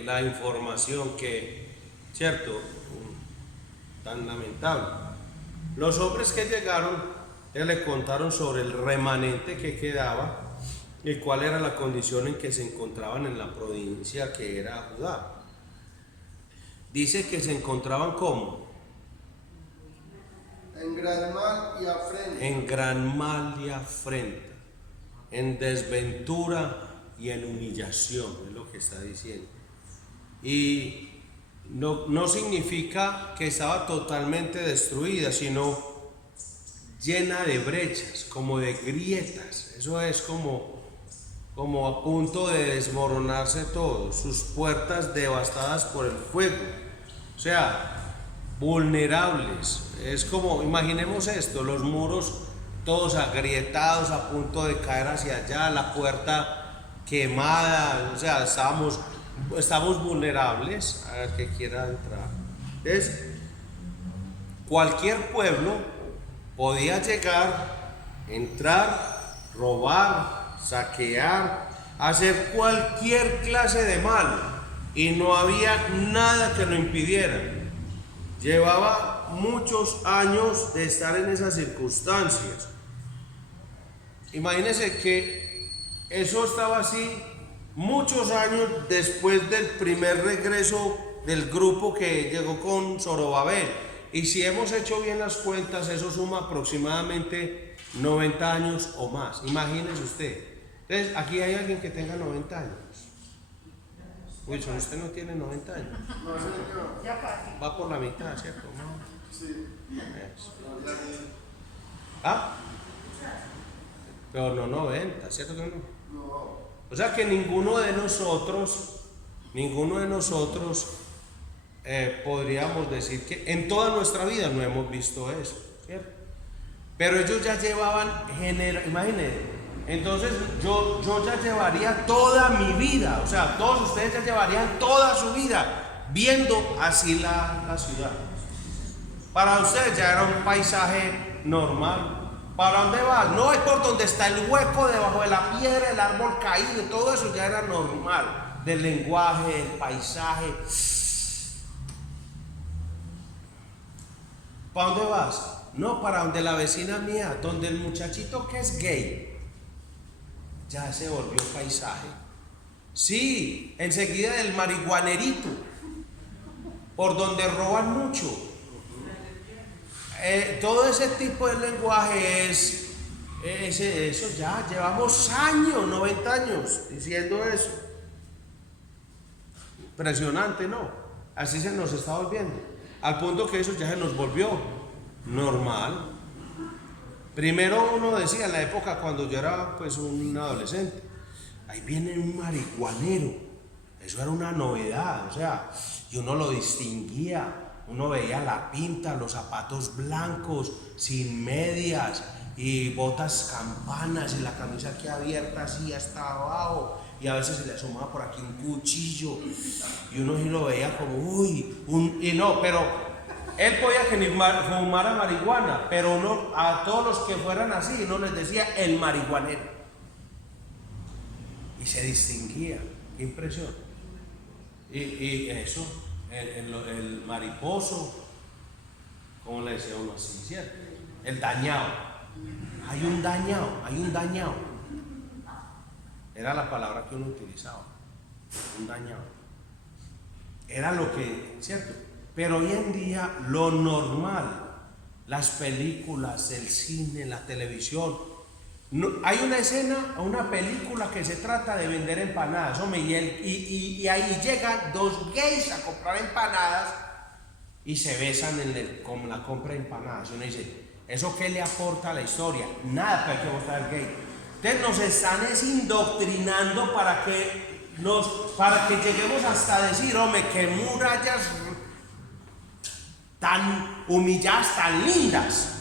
la información que, cierto, tan lamentable. Los hombres que llegaron le contaron sobre el remanente que quedaba y cuál era la condición en que se encontraban en la provincia que era Judá. Dice que se encontraban ¿cómo? En gran mal y afrenta. En gran mal y afrenta, en desventura y en humillación, es lo que está diciendo. Y no significa que estaba totalmente destruida, sino llena de brechas, como de grietas. Eso es como a punto de desmoronarse todo, sus puertas devastadas por el fuego, o sea, vulnerables. Es como, imaginemos esto, los muros todos agrietados, a punto de caer hacia allá, la puerta quemada, o sea, estamos vulnerables a que quiera entrar. Entonces, cualquier pueblo podía llegar, entrar, robar, saquear, hacer cualquier clase de mal, y no había nada que lo impidiera. Llevaba muchos años de estar en esas circunstancias. Imagínense que eso estaba así muchos años después del primer regreso del grupo que llegó con Zorobabel. Y si hemos hecho bien las cuentas, eso suma aproximadamente 90 años o más. Imagínese usted. Entonces, aquí hay alguien que tenga 90 años. Wilson, usted no tiene 90 años. No, señor. Ya casi. Va por la mitad, ¿cierto? No. Sí. Eso. Gloria ¿Ah? Pero no 90, ¿cierto que no? No. O sea que ninguno de nosotros podríamos decir que en toda nuestra vida no hemos visto eso, ¿cierto? Pero ellos ya llevaban, imagínense, entonces yo ya llevaría toda mi vida, o sea, todos ustedes ya llevarían toda su vida viendo así la ciudad. Para ustedes ya era un paisaje normal. ¿Para dónde vas? No, es por donde está el hueco debajo de la piedra, el árbol caído, todo eso ya era normal. Del lenguaje, el paisaje. ¿Para dónde vas? No, para donde la vecina mía, donde el muchachito que es gay, ya se volvió paisaje. Sí, enseguida del marihuanerito, por donde roban mucho. Todo ese tipo de lenguaje eso ya, llevamos años, 90 años diciendo eso. Impresionante, ¿no? Así se nos está volviendo. Al punto que eso ya se nos volvió normal. Primero uno decía en la época cuando yo era pues un adolescente, ahí viene un marihuanero. Eso era una novedad, o sea, y uno lo distinguía. Uno veía la pinta, los zapatos blancos, sin medias, y botas campanas, y la camisa aquí abierta así hasta abajo, y a veces se le asomaba por aquí un cuchillo, y uno sí lo veía como, pero él podía que ni fumara marihuana, pero uno, a todos los que fueran así, uno les decía el marihuanero, y se distinguía, qué impresión, y eso. El mariposo, ¿cómo le decía uno así? ¿Cierto? El dañado. Hay un dañado. Era la palabra que uno utilizaba. Un dañado. Era lo que, ¿cierto? Pero hoy en día lo normal, las películas, el cine, la televisión. No, hay una escena, una película que se trata de vender empanadas, hombre, y ahí llegan dos gays a comprar empanadas y se besan con la compra de empanadas. Y uno dice, ¿eso qué le aporta a la historia? Nada, para que mostrar el gay. Ustedes nos están indoctrinando para que lleguemos hasta decir, hombre, qué murallas tan humilladas, tan lindas.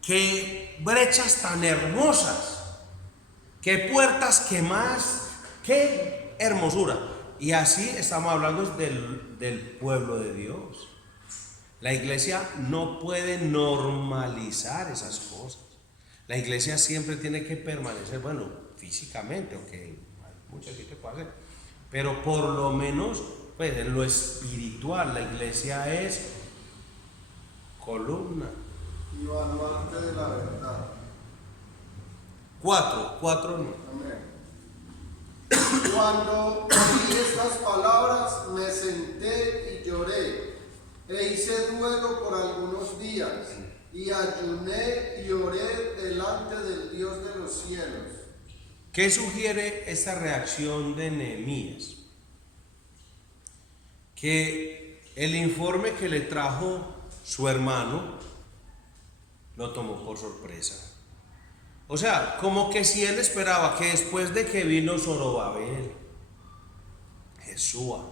Qué brechas tan hermosas, qué puertas que más, qué hermosura. Y así estamos hablando del pueblo de Dios. La iglesia no puede normalizar esas cosas. La iglesia siempre tiene que permanecer, bueno, físicamente, aunque hay muchas que puede hacer, pero por lo menos, pues en lo espiritual, la iglesia es columna. Y baluarte de la verdad. 4 no. Amén. Cuando oí estas palabras, me senté y lloré, e hice duelo por algunos días, y ayuné y oré delante del Dios de los cielos. ¿Qué sugiere esta reacción de Nehemías? Que el informe que le trajo su hermano lo tomó por sorpresa. O sea, como que si él esperaba que después de que vino Zorobabel, Jesúa,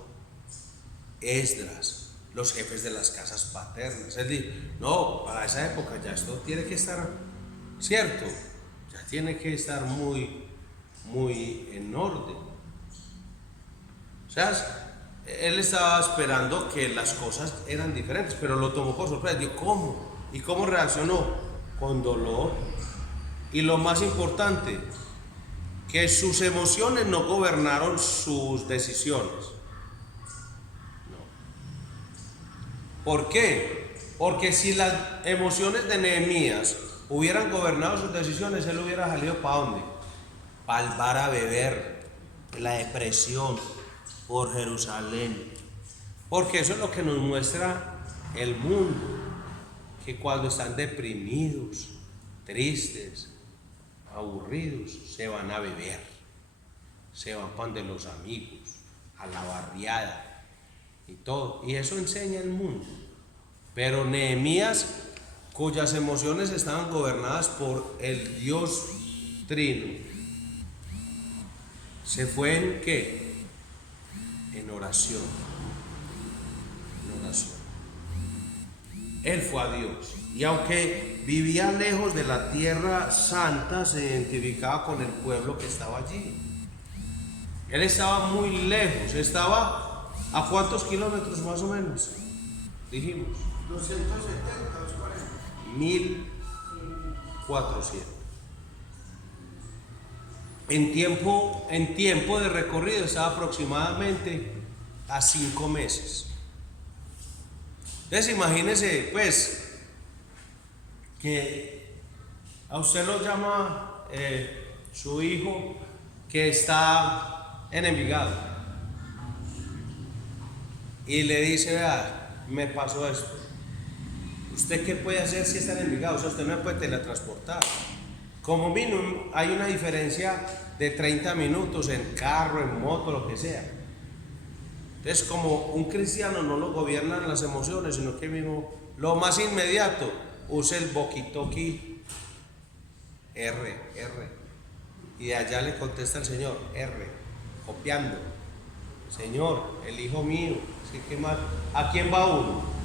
Esdras, los jefes de las casas paternas, él dijo, no, para esa época ya esto tiene que estar, cierto, ya tiene que estar muy en orden. O sea, él estaba esperando que las cosas eran diferentes, pero lo tomó por sorpresa. Dijo, ¿cómo? ¿Y cómo reaccionó? Con dolor. Y lo más importante, que sus emociones no gobernaron sus decisiones. No. ¿Por qué? Porque si las emociones de Nehemías hubieran gobernado sus decisiones, él hubiera salido ¿para dónde? Para el bar a beber, la depresión por Jerusalén. Porque eso es lo que nos muestra el mundo. Que cuando están deprimidos, tristes, aburridos, se van a beber, se van pan de los amigos, a la barriada y todo. Y eso enseña el mundo. Pero Nehemías, cuyas emociones estaban gobernadas por el Dios Trino, se fue en ¿qué? En oración. En oración. Él fue a Dios. Y aunque vivía lejos de la tierra santa, se identificaba con el pueblo que estaba allí. Él estaba muy lejos. Estaba ¿a cuántos kilómetros más o menos? Dijimos 270, 240. 1400. En tiempo de recorrido estaba aproximadamente a 5 meses. Entonces imagínese pues que a usted lo llama su hijo que está en Envigado y le dice: vea, me pasó esto. ¿Usted qué puede hacer si está en Envigado? O sea, usted no puede teletransportar. Como mínimo hay una diferencia de 30 minutos en carro, en moto, lo que sea. Entonces, como un cristiano no lo gobiernan las emociones, sino que mismo lo más inmediato, use el walkie-talkie R. Y de allá le contesta el Señor, R, copiando. Señor, el hijo mío, ¿sí? ¿Qué más? ¿A quién va uno?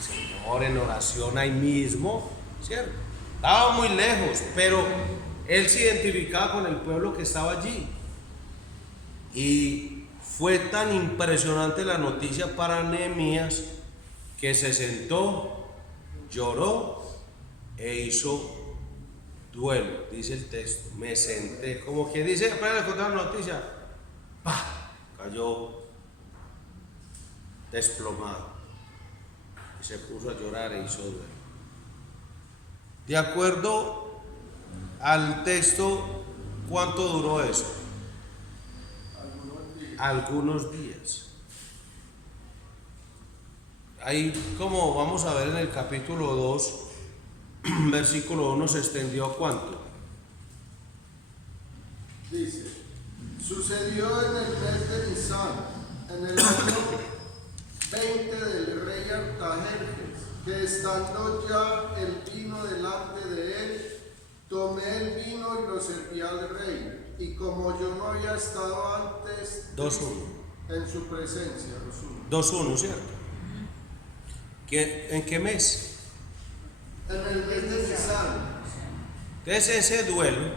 Señor, en oración ahí mismo, ¿cierto? Estaba muy lejos, pero él se identificaba con el pueblo que estaba allí. Y fue tan impresionante la noticia para Nehemías que se sentó, lloró e hizo duelo. Dice el texto, me senté, como que dice, para contar la noticia, ¡pah!, cayó desplomado y se puso a llorar e hizo duelo. De acuerdo al texto, ¿cuánto duró eso? Algunos días. Ahí, como vamos a ver en el capítulo 2, versículo 1, se extendió ¿a cuánto? Dice: sucedió en el mes de Nisan, en el año 20 del rey Artajerjes, que estando ya el vino delante de él, tomé el vino y lo serví al rey. Y como yo no había estado antes 2-1. en su presencia, 2-1, ¿cierto? ¿En qué mes? en el mes de Nisan. Entonces ese duelo,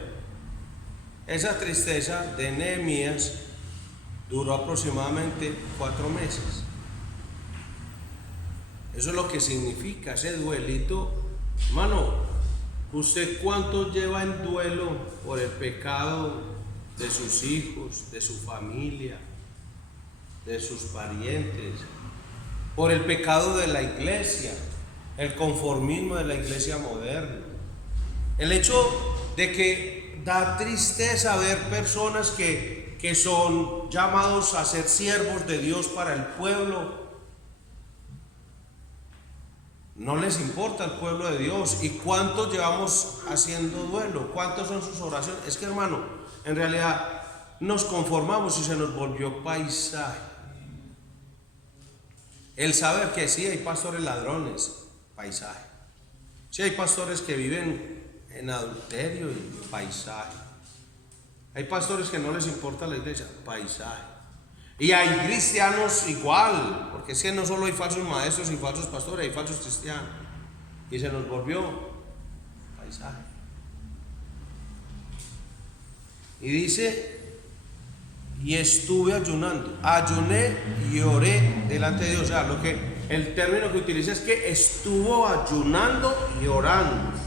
esa tristeza de Nehemías duró aproximadamente 4 meses. Eso es lo que significa ese duelito. Hermano, ¿usted cuánto lleva en duelo por el pecado de sus hijos, de su familia, de sus parientes, por el pecado de la iglesia, el conformismo de la iglesia moderna? El hecho de que da tristeza ver personas que son llamados a ser siervos de Dios para el pueblo, no les importa el pueblo de Dios. ¿Y cuántos llevamos haciendo duelo? ¿Cuántos son sus oraciones? Es que, hermano, en realidad nos conformamos y se nos volvió paisaje. El saber que sí hay pastores ladrones, paisaje. Sí hay pastores que viven en adulterio y paisaje. Hay pastores que no les importa la iglesia, paisaje. Y hay cristianos igual, porque es que no solo hay falsos maestros y falsos pastores, hay falsos cristianos. Y se nos volvió paisaje. Y dice, y estuve ayunando, ayuné y oré delante de Dios. O sea, el término que utiliza es que estuvo ayunando y orando.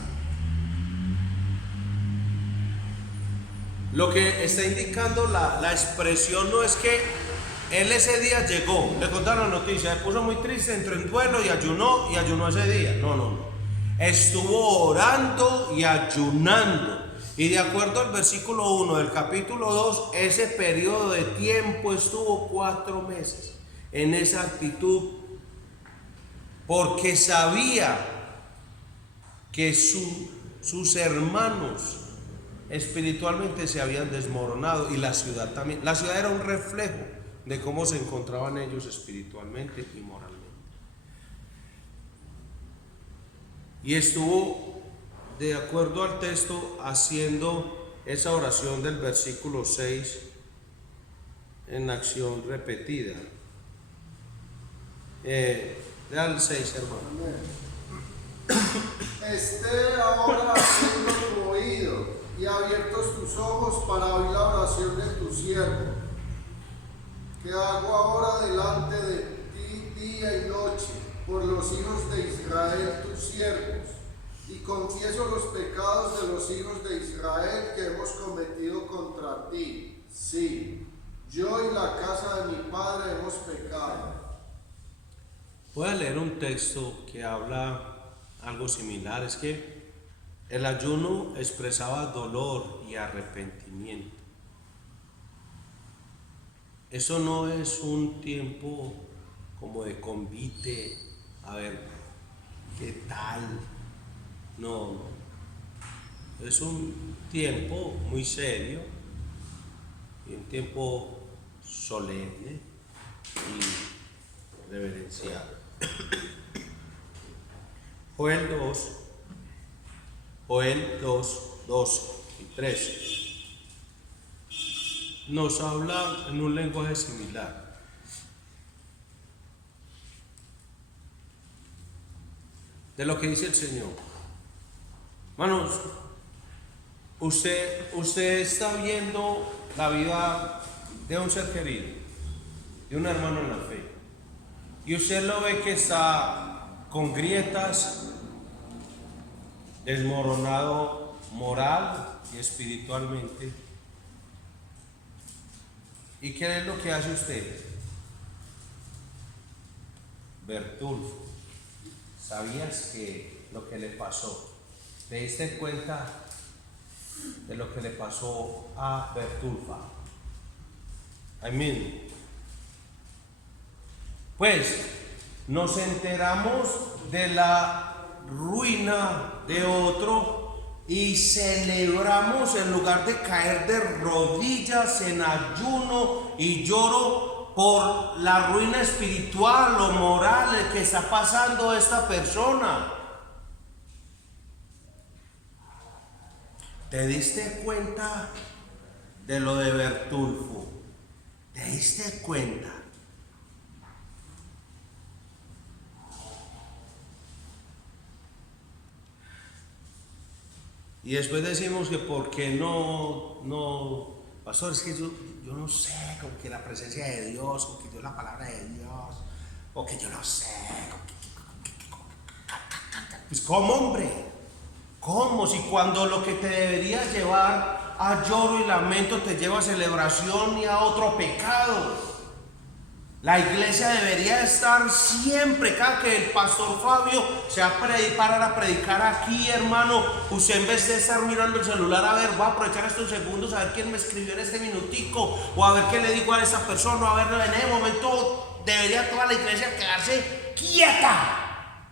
Lo que está indicando la expresión no es que él ese día llegó, le contaron la noticia, se puso muy triste, entró en duelo y ayunó ese día. No. Estuvo orando y ayunando. Y de acuerdo al versículo 1 del capítulo 2, ese periodo de tiempo estuvo 4 meses en esa actitud, porque sabía que sus hermanos espiritualmente se habían desmoronado, y la ciudad también. La ciudad era un reflejo de cómo se encontraban ellos espiritualmente y moralmente. y estuvo, de acuerdo al texto, haciendo esa oración del versículo 6 en acción repetida. Lea el 6, hermano. Esté ahora atento tu oído y abiertos tus ojos para oír la oración de tu siervo, que hago ahora delante de ti día y noche por los hijos de Israel, tus siervos, y confieso los pecados de los hijos de Israel que hemos cometido contra ti. Sí, yo y la casa de mi padre hemos pecado. Voy a leer un texto que habla algo similar. Es que el ayuno expresaba dolor y arrepentimiento. Eso no es un tiempo como de convite, a ver qué tal. No, no. Es un tiempo muy serio y un tiempo solemne y reverencial. Joel 2, 12 y 13 nos habla en un lenguaje similar. De lo que dice el Señor. Hermanos, usted está viendo la vida de un ser querido, de un hermano en la fe, y usted lo ve que está con grietas, desmoronado moral y espiritualmente. ¿Y qué es lo que hace usted? Bertulfo, ¿sabías que lo que le pasó? ¿Te diste cuenta de lo que le pasó a Bertulfa? Pues nos enteramos de la ruina de otro y celebramos en lugar de caer de rodillas en ayuno y lloro por la ruina espiritual o moral que está pasando esta persona. ¿Te diste cuenta de lo de Bertulfo? ¿Te diste cuenta? Y después decimos que porque no, pastor, es que yo no sé, como que la presencia de Dios, como que yo la palabra de Dios, o que yo no sé, pues ¿cómo, hombre? ¿Cómo? Si cuando lo que te debería llevar a lloro y lamento te lleva a celebración y a otro pecado. La iglesia debería estar siempre, cada que el pastor Fabio se va a predicar aquí, hermano, usted en vez de estar mirando el celular, a ver, va a aprovechar estos segundos, a ver quién me escribió en este minutico, o a ver qué le digo a esa persona, o a ver, en ese momento debería toda la iglesia quedarse quieta,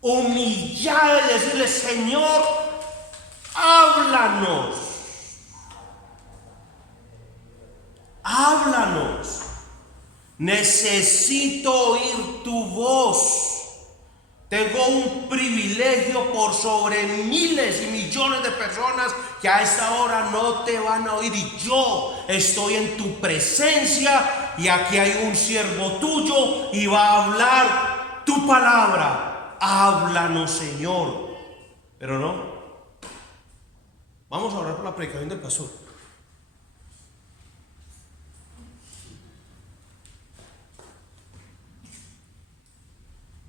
humillada y decirle: Señor, háblanos, háblanos. Necesito oír tu voz. Tengo un privilegio por sobre miles y millones de personas que a esta hora no te van a oír, y yo estoy en tu presencia y aquí hay un siervo tuyo y va a hablar tu palabra. Háblanos, Señor. Pero no. Vamos a orar por la predicación del pastor.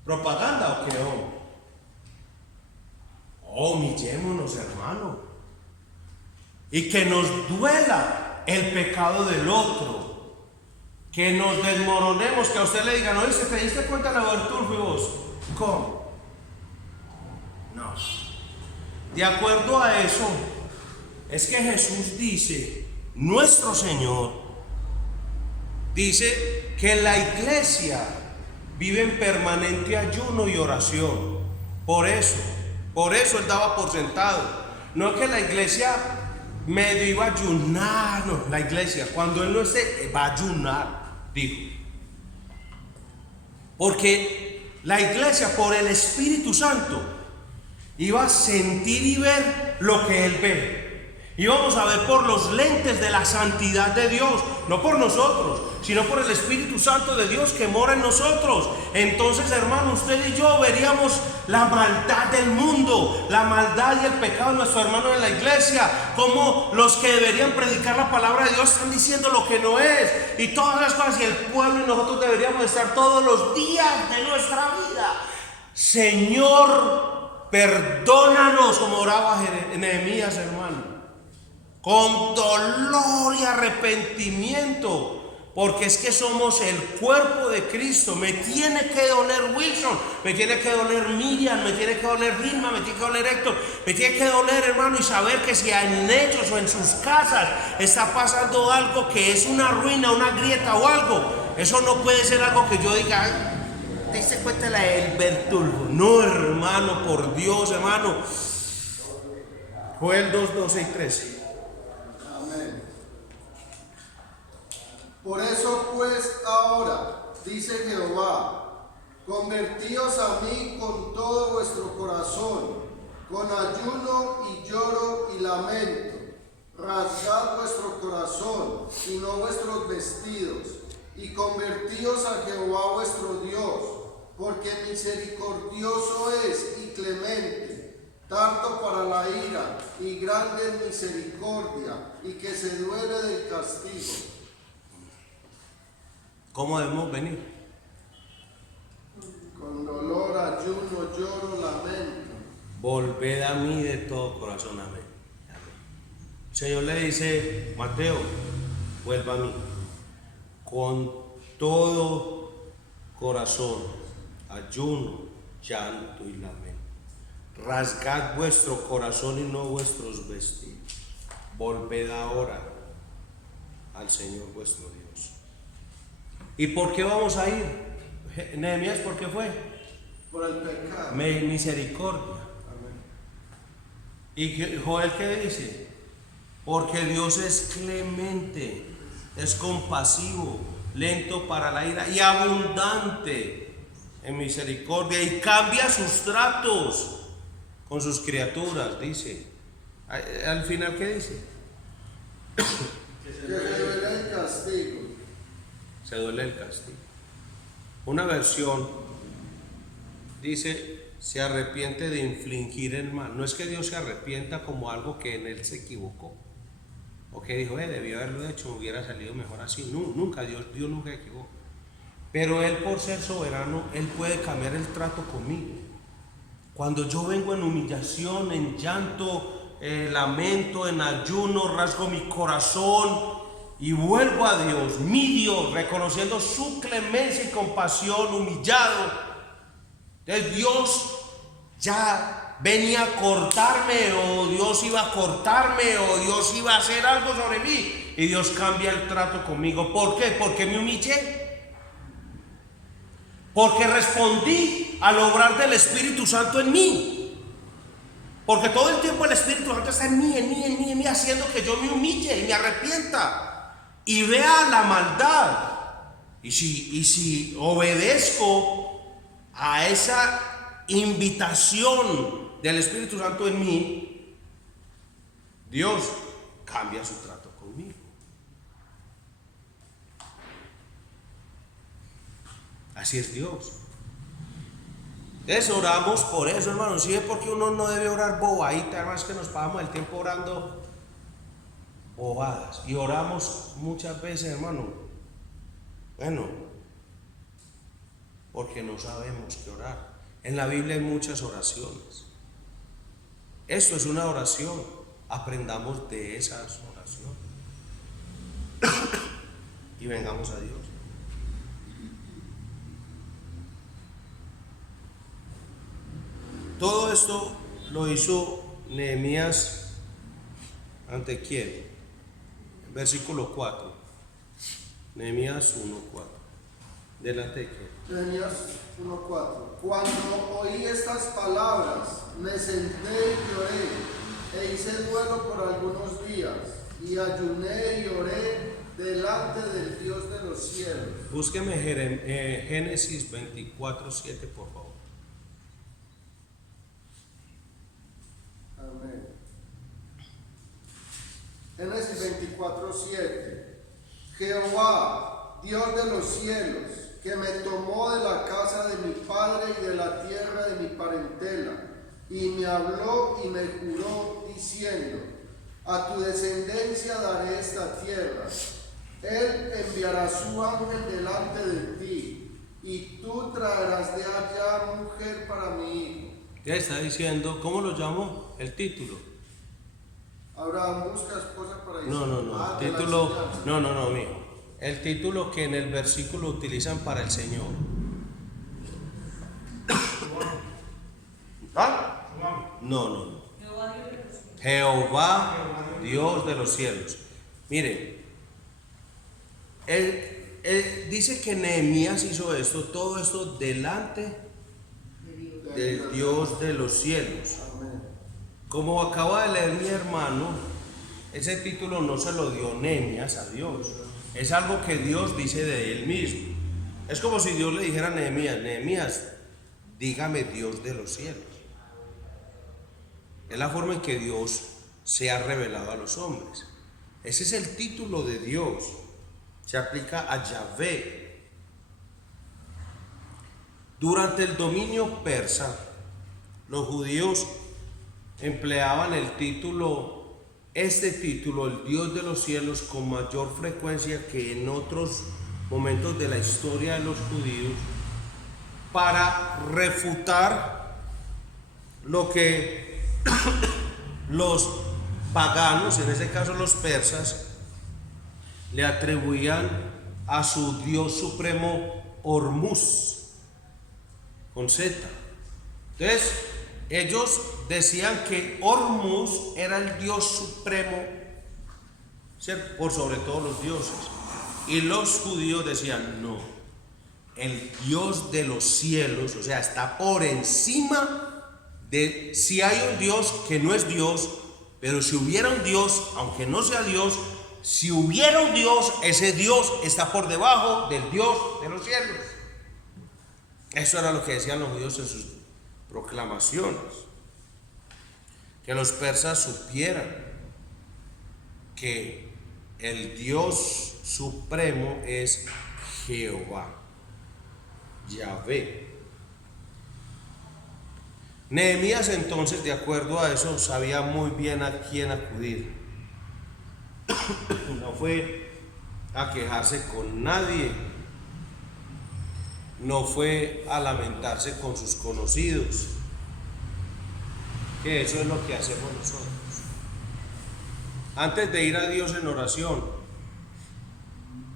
¿Propaganda o qué? Humillémonos, hermano, y que nos duela el pecado del otro, que nos desmoronemos, que a usted le digan: no, ¿te diste cuenta de la Bertulfo? Y vos, ¿cómo? No. De acuerdo a eso, es que Jesús dice, nuestro Señor dice que la iglesia vive en permanente ayuno y oración. Por eso él daba por sentado. No que la iglesia medio iba a ayunar, no, la iglesia cuando él no esté va a ayunar, dijo. Porque la iglesia por el Espíritu Santo iba a sentir y ver lo que él ve. Íbamos a ver por los lentes de la santidad de Dios, no por nosotros, sino por el Espíritu Santo de Dios que mora en nosotros. Entonces, hermano, usted y yo veríamos la maldad del mundo, la maldad y el pecado de nuestro hermano en la iglesia, como los que deberían predicar la palabra de Dios están diciendo lo que no es, y todas las cosas, y el pueblo y nosotros deberíamos estar todos los días de nuestra vida: Señor, perdónanos, como oraba Nehemías, hermano, con dolor y arrepentimiento, porque es que somos el cuerpo de Cristo. Me tiene que doler Wilson, me tiene que doler Miriam, me tiene que doler Vilma, me tiene que doler Héctor, me tiene que doler, hermano, y saber que si en ellos o en sus casas está pasando algo que es una ruina, una grieta o algo, eso no puede ser algo que yo diga: "Ay, ¿te diste cuenta el Bertulfo?". No, hermano, por Dios, hermano. Joel 2, 12 y 13. Amén. Por eso pues ahora, dice Jehová, convertíos a mí con todo vuestro corazón, con ayuno y lloro y lamento. Rasgad vuestro corazón y no vuestros vestidos, y convertíos a Jehová vuestro Dios, porque misericordioso es y clemente, tardo para la ira y grande en misericordia, y que se duele del castigo. ¿Cómo debemos venir? Con dolor, ayuno, lloro, lamento. Volved a mí de todo corazón. Amén. El Señor le dice: Mateo, vuelva a mí con todo corazón, ayuno, llanto y lamento. Rasgad vuestro corazón y no vuestros vestidos. Volved ahora al Señor vuestro Dios. ¿Y por qué vamos a ir? Nehemías, ¿por qué fue? Por el pecado. Misericordia. ¿Y Joel qué dice? Porque Dios es clemente, es compasivo, lento para la ira y abundante en misericordia, y cambia sus tratos con sus criaturas, dice. Al final, ¿qué dice? Que se duele el castigo. Se duele el castigo. Una versión dice: se arrepiente de infligir el mal. No es que Dios se arrepienta como algo que en él se equivocó, o que dijo: debió haberlo hecho, hubiera salido mejor así. No, nunca, Dios nunca equivocó. Pero él, por ser soberano, él puede cambiar el trato conmigo. Cuando yo vengo en humillación, en llanto, lamento, en ayuno, rasgo mi corazón y vuelvo a Dios, mi Dios, reconociendo su clemencia y compasión, humillado. Entonces Dios ya venía a cortarme, o Dios iba a cortarme, o Dios iba a hacer algo sobre mí, y Dios cambia el trato conmigo. ¿Por qué? Porque me humillé, porque respondí al obrar del Espíritu Santo en mí. Porque todo el tiempo el Espíritu Santo está en mí, haciendo que yo me humille y me arrepienta y vea la maldad. Y si obedezco a esa invitación del Espíritu Santo en mí, Dios cambia su trato conmigo. Así es Dios. Entonces oramos por eso, hermanos. ¿Sí ve por qué uno no debe orar bobadita? Además que nos pasamos el tiempo orando bobadas. Y oramos muchas veces, hermano, bueno, porque no sabemos qué orar. En la Biblia hay muchas oraciones. Esto es una oración. Aprendamos de esas oraciones y vengamos a Dios. Todo esto lo hizo Nehemías ¿ante quién? Versículo 4. Nehemías 1:4. Delante que. Nehemías 1:4. Cuando oí estas palabras, me senté y lloré, e hice duelo por algunos días, y ayuné y oré delante del Dios de los cielos. Búsqueme Génesis 24:7, por favor. Génesis 24:7. Jehová, Dios de los cielos, que me tomó de la casa de mi padre y de la tierra de mi parentela, y me habló y me juró diciendo: a tu descendencia daré esta tierra. Él enviará su ángel delante de ti, y tú traerás de allá mujer para mi hijo. Ya está diciendo, ¿cómo lo llamó? El título. Abraham busca esposa para Isaac. No, de la título, enseñanza. no, mijo. El título que en el versículo utilizan para el Señor. ¿Ah? No. Jehová, Dios de los cielos. Miren, él dice que Nehemías hizo esto, todo esto delante del Dios de los cielos. Amén. Como acaba de leer mi hermano, ese título no se lo dio Nehemías a Dios. Es algo que Dios dice de él mismo. Es como si Dios le dijera a Nehemías: Nehemías, dígame Dios de los cielos. Es la forma en que Dios se ha revelado a los hombres. Ese es el título de Dios. Se aplica a Yahvé. Durante el dominio persa, los judíos empleaban este título, el Dios de los cielos, con mayor frecuencia que en otros momentos de la historia de los judíos, para refutar lo que los paganos, en este caso los persas, le atribuían a su Dios supremo Hormuz, con Z. Entonces, ellos decían que Hormuz era el Dios supremo, ¿cierto?, por sobre todos los dioses. Y los judíos decían: no, el Dios de los cielos, o sea, está por encima de, si hay un Dios que no es Dios, pero si hubiera un Dios, aunque no sea Dios, si hubiera un Dios, ese Dios está por debajo del Dios de los cielos. Eso era lo que decían los judíos en sus proclamaciones. Que los persas supieran que el Dios supremo es Jehová, Yahvé. Nehemías entonces, de acuerdo a eso, sabía muy bien a quién acudir. No fue a quejarse con nadie, no fue a lamentarse con sus conocidos, que eso es lo que hacemos nosotros. Antes de ir a Dios en oración,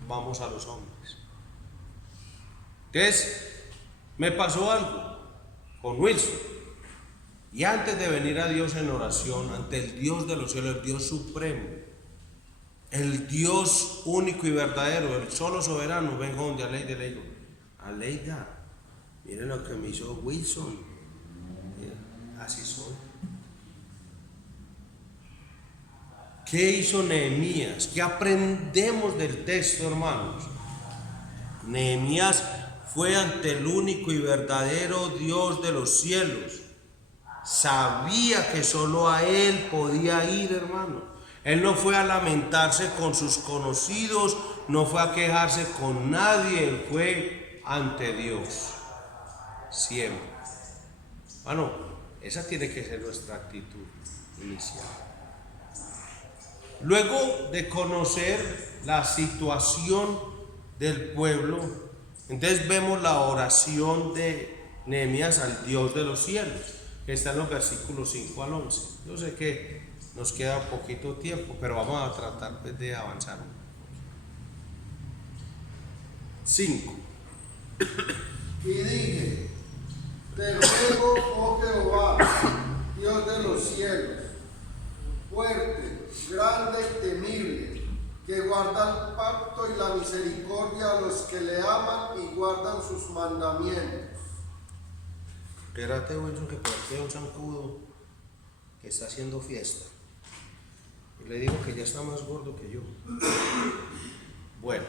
vamos a los hombres. Entonces, me pasó algo con Wilson. Y antes de venir a Dios en oración, ante el Dios de los cielos, el Dios supremo, el Dios único y verdadero, el solo soberano, vengo donde Aleida le digo: Aleida, miren lo que me hizo Wilson. Mira, así soy. ¿Qué hizo Nehemías? ¿Qué aprendemos del texto, hermanos? Nehemías fue ante el único y verdadero Dios de los cielos. Sabía que solo a Él podía ir, hermano. Él no fue a lamentarse con sus conocidos, no fue a quejarse con nadie, él fue ante Dios, siempre. Bueno, esa tiene que ser nuestra actitud inicial. Luego de conocer la situación del pueblo, entonces vemos la oración de Nehemías al Dios de los cielos, que está en los versículos 5 al 11. Yo sé que nos queda poquito tiempo, pero vamos a tratar de avanzar. 5. Y dije: te ruego, oh Jehová, Dios de los cielos, fuerte, grande y temible, que guarda el pacto y la misericordia a los que le aman y guardan sus mandamientos. Espérate, Wilson, que por aquí hay un zancudo que está haciendo fiesta. Y le digo que ya está más gordo que yo. Bueno,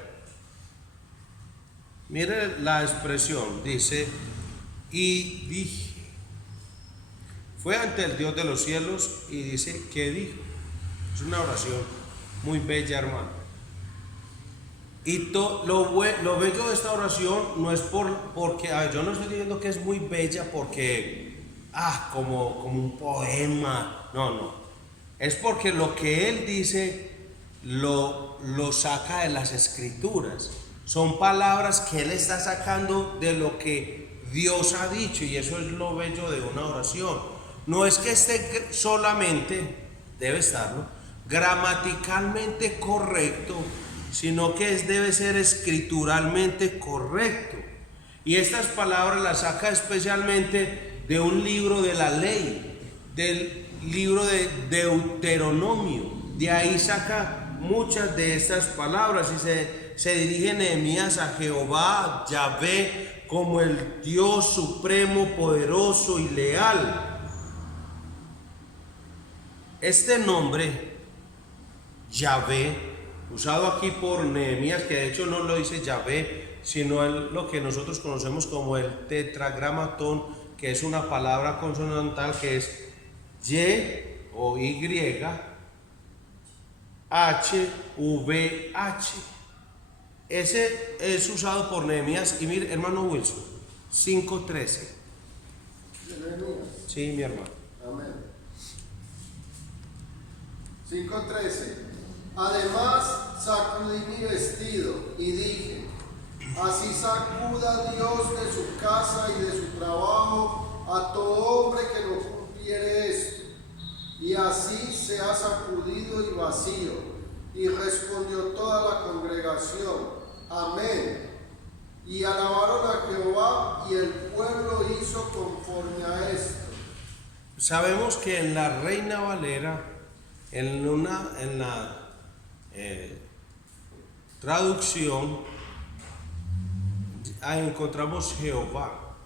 mire la expresión, dice: y dije. Fue ante el Dios de los cielos y dice: ¿qué dijo? Es una oración. muy bella, hermano. Y lo bello de esta oración no es porque, a ver, yo no estoy diciendo que es muy bella porque, como un poema, no. Es porque lo que él dice lo saca de las escrituras. Son palabras que él está sacando de lo que Dios ha dicho, y eso es lo bello de una oración. No es que esté solamente, debe estarlo, gramaticalmente correcto, sino que debe ser escrituralmente correcto. Y estas palabras las saca especialmente de un libro de la ley, del libro de Deuteronomio. De ahí saca muchas de estas palabras y se dirige Nehemías a Jehová, Yahvé, como el Dios supremo, poderoso y leal. Este nombre, Yahvé, usado aquí por Nehemías, que de hecho no lo dice Yahvé, sino lo que nosotros conocemos como el tetragramatón, que es una palabra consonantal que es Y o Y, H, V, H. Ese es usado por Nehemías. Y mire, hermano Wilson, 5:13. Sí, mi hermano. Amén. 5:13. Además sacudí mi vestido y dije: así sacuda Dios de su casa y de su trabajo a todo hombre que no cumpliere esto. Y así se ha sacudido y vacío. Y respondió toda la congregación: amén. Y alabaron a Jehová, y el pueblo hizo conforme a esto. Sabemos que en la Reina Valera, en la traducción, encontramos Jehová,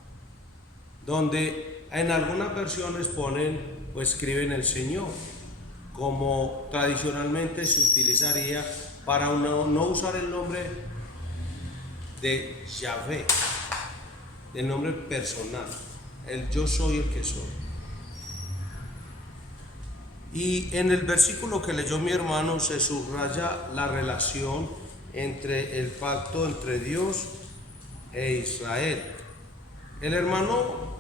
donde en algunas versiones ponen o escriben el Señor, como tradicionalmente se utilizaría para no usar el nombre de Yahvé, el nombre personal, el yo soy el que soy. Y en el versículo que leyó mi hermano se subraya la relación entre el pacto entre Dios e Israel. El hermano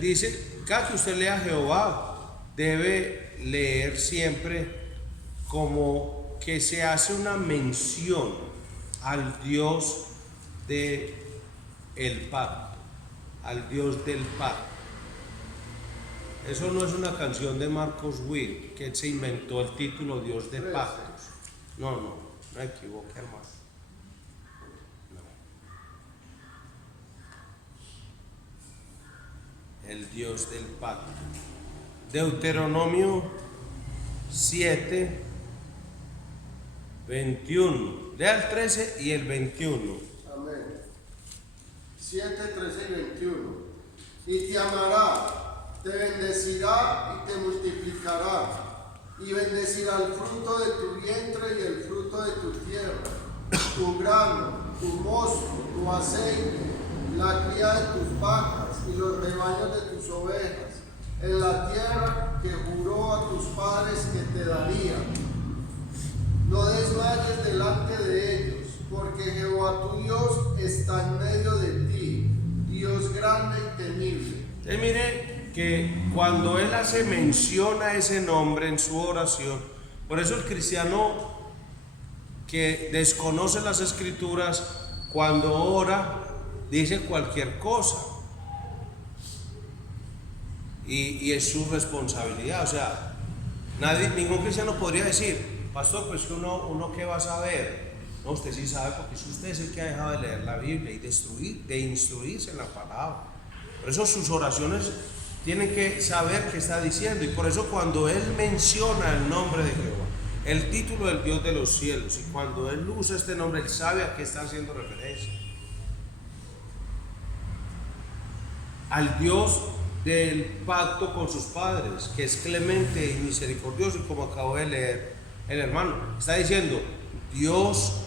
dice, cada que usted lea Jehová, debe leer siempre como que se hace una mención al Dios del pacto, al Dios del pacto. Eso no es una canción de Marcos Witt, que se inventó el título Dios de pactos. No equivoque, hermano. No. El Dios del pacto. Deuteronomio 7, 21. Lea el 13 y el 21. Amén. 7, 13 y 21. Y te amará, te bendecirá y te multiplicará, y bendecirá el fruto de tu vientre y el fruto de tu tierra, tu grano, tu mosto, tu aceite, la cría de tus vacas y los rebaños de tus ovejas, en la tierra que juró a tus padres que te daría. No desmayes delante de ellos, porque Jehová tu Dios está en medio de ti, Dios grande y temible. Mire que cuando él hace mención a ese nombre en su oración, por eso el cristiano que desconoce las escrituras, cuando ora, dice cualquier cosa. Y es su responsabilidad. O sea, ningún cristiano podría decir, pastor, pues que uno qué va a saber. No, usted sí sabe, porque usted es el que ha dejado de leer la Biblia y de instruirse en la palabra. Por eso sus oraciones tienen que saber qué está diciendo. Y por eso cuando él menciona el nombre de Jehová, el título del Dios de los cielos, y cuando él usa este nombre, él sabe a qué está haciendo referencia. Al Dios del pacto con sus padres, que es clemente y misericordioso, y como acabo de leer el hermano, está diciendo, Dios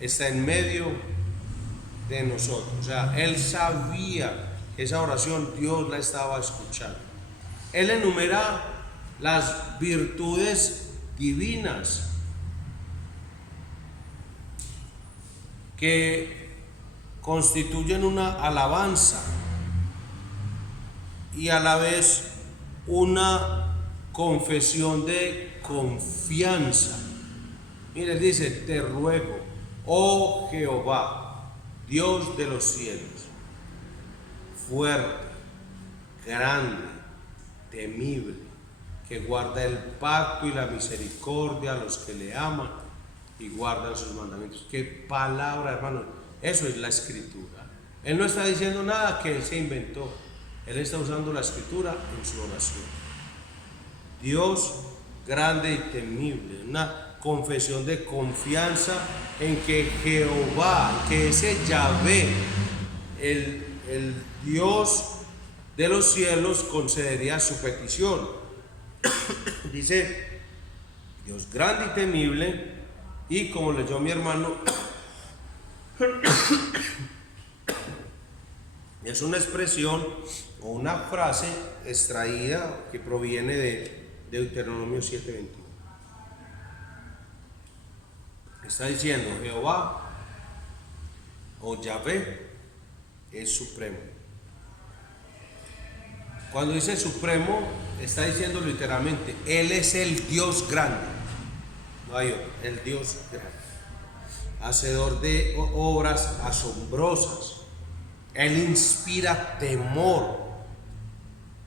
está en medio de nosotros. O sea, él sabía que esa oración Dios la estaba escuchando. Él enumera las virtudes divinas que constituyen una alabanza y a la vez una confesión de confianza. Mire, dice: te ruego, oh Jehová, Dios de los cielos, fuerte, grande, temible, que guarda el pacto y la misericordia a los que le aman y guardan sus mandamientos. Qué palabra, hermano. Eso es la escritura. Él no está diciendo nada que él se inventó. Él está usando la escritura en su oración. Dios grande y temible, una confesión de confianza en que Jehová, que ese Yahvé, el Dios de los cielos, concedería su petición. Dice: Dios grande y temible, y como leyó mi hermano, es una expresión o una frase extraída que proviene de Deuteronomio 7:21. Está diciendo: Jehová o Yahvé es supremo. Cuando dice supremo, está diciendo literalmente: Él es el Dios grande. No hay otro, el Dios grande, hacedor de obras asombrosas. Él inspira temor.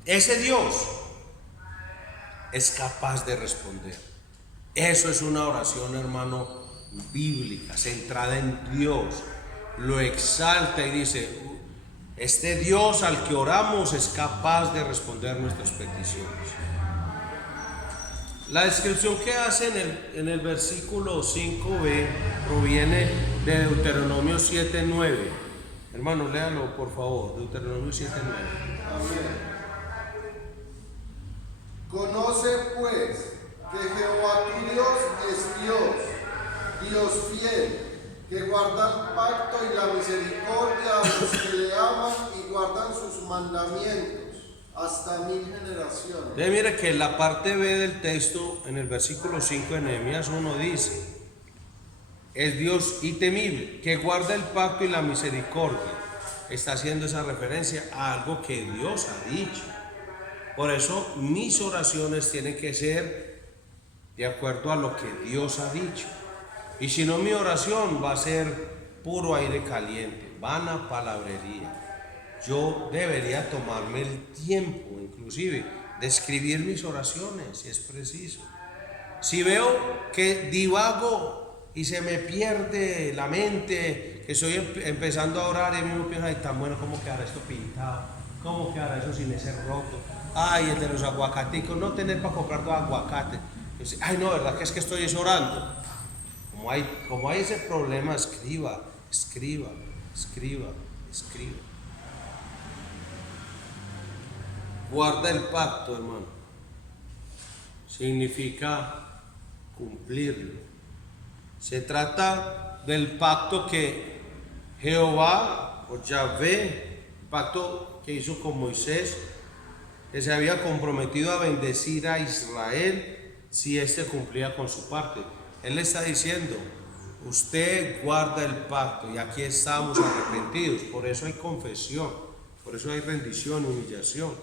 Ese Dios es capaz de responder. Eso es una oración, hermano, bíblica, centrada en Dios. Lo exalta y dice: este Dios al que oramos es capaz de responder nuestras peticiones. La descripción que hace en el versículo 5b proviene de Deuteronomio 7:9. Hermano, léalo por favor, Deuteronomio 7:9. Amén. Conoce pues que Jehová tu Dios es Dios, Dios fiel, que guarda el pacto y la misericordia a los que le aman y guardan sus mandamientos hasta 1000 generaciones. Mire que la parte B del texto, en el versículo 5 de Nehemías 1 dice: es Dios y temible, que guarda el pacto y la misericordia. Está haciendo esa referencia a algo que Dios ha dicho. Por eso mis oraciones tienen que ser de acuerdo a lo que Dios ha dicho. Y si no, mi oración va a ser puro aire caliente, vana palabrería. Yo debería tomarme el tiempo, inclusive, de escribir mis oraciones, si es preciso. Si veo que divago y se me pierde la mente, que estoy empezando a orar y mismo pienso: ay, tan bueno, ¿cómo quedará esto pintado? ¿Cómo quedará eso sin ese roto? Ay, el de los aguacaticos, no tener para comprar 2 aguacates. Ay, no, ¿verdad? Que es que estoy orando. Como hay ese problema, escriba. Guarda el pacto, hermano. Significa cumplirlo. Se trata del pacto que Jehová o Yahvé, el pacto que hizo con Moisés, que se había comprometido a bendecir a Israel si éste cumplía con su parte. Él le está diciendo: usted guarda el pacto, y aquí estamos arrepentidos. Por eso hay confesión, por eso hay rendición, humillación.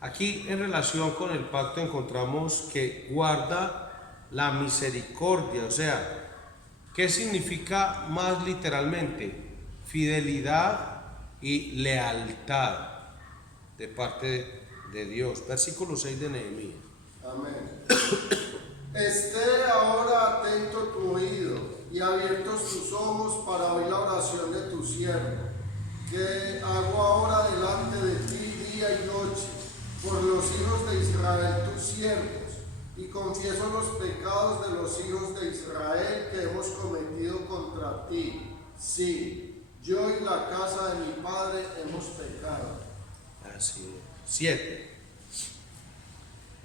Aquí, en relación con el pacto, encontramos que guarda la misericordia. O sea, ¿qué significa más literalmente? Fidelidad y lealtad de parte de Dios. Versículo 6 de Nehemías. Amén. Esté ahora atento tu oído y abiertos tus ojos para oír la oración de tu siervo, que hago ahora delante de ti día y noche, por los hijos de Israel tus siervos, y confieso los pecados de los hijos de Israel que hemos cometido contra ti. Sí, yo y la casa de mi padre hemos pecado. Así es. 7.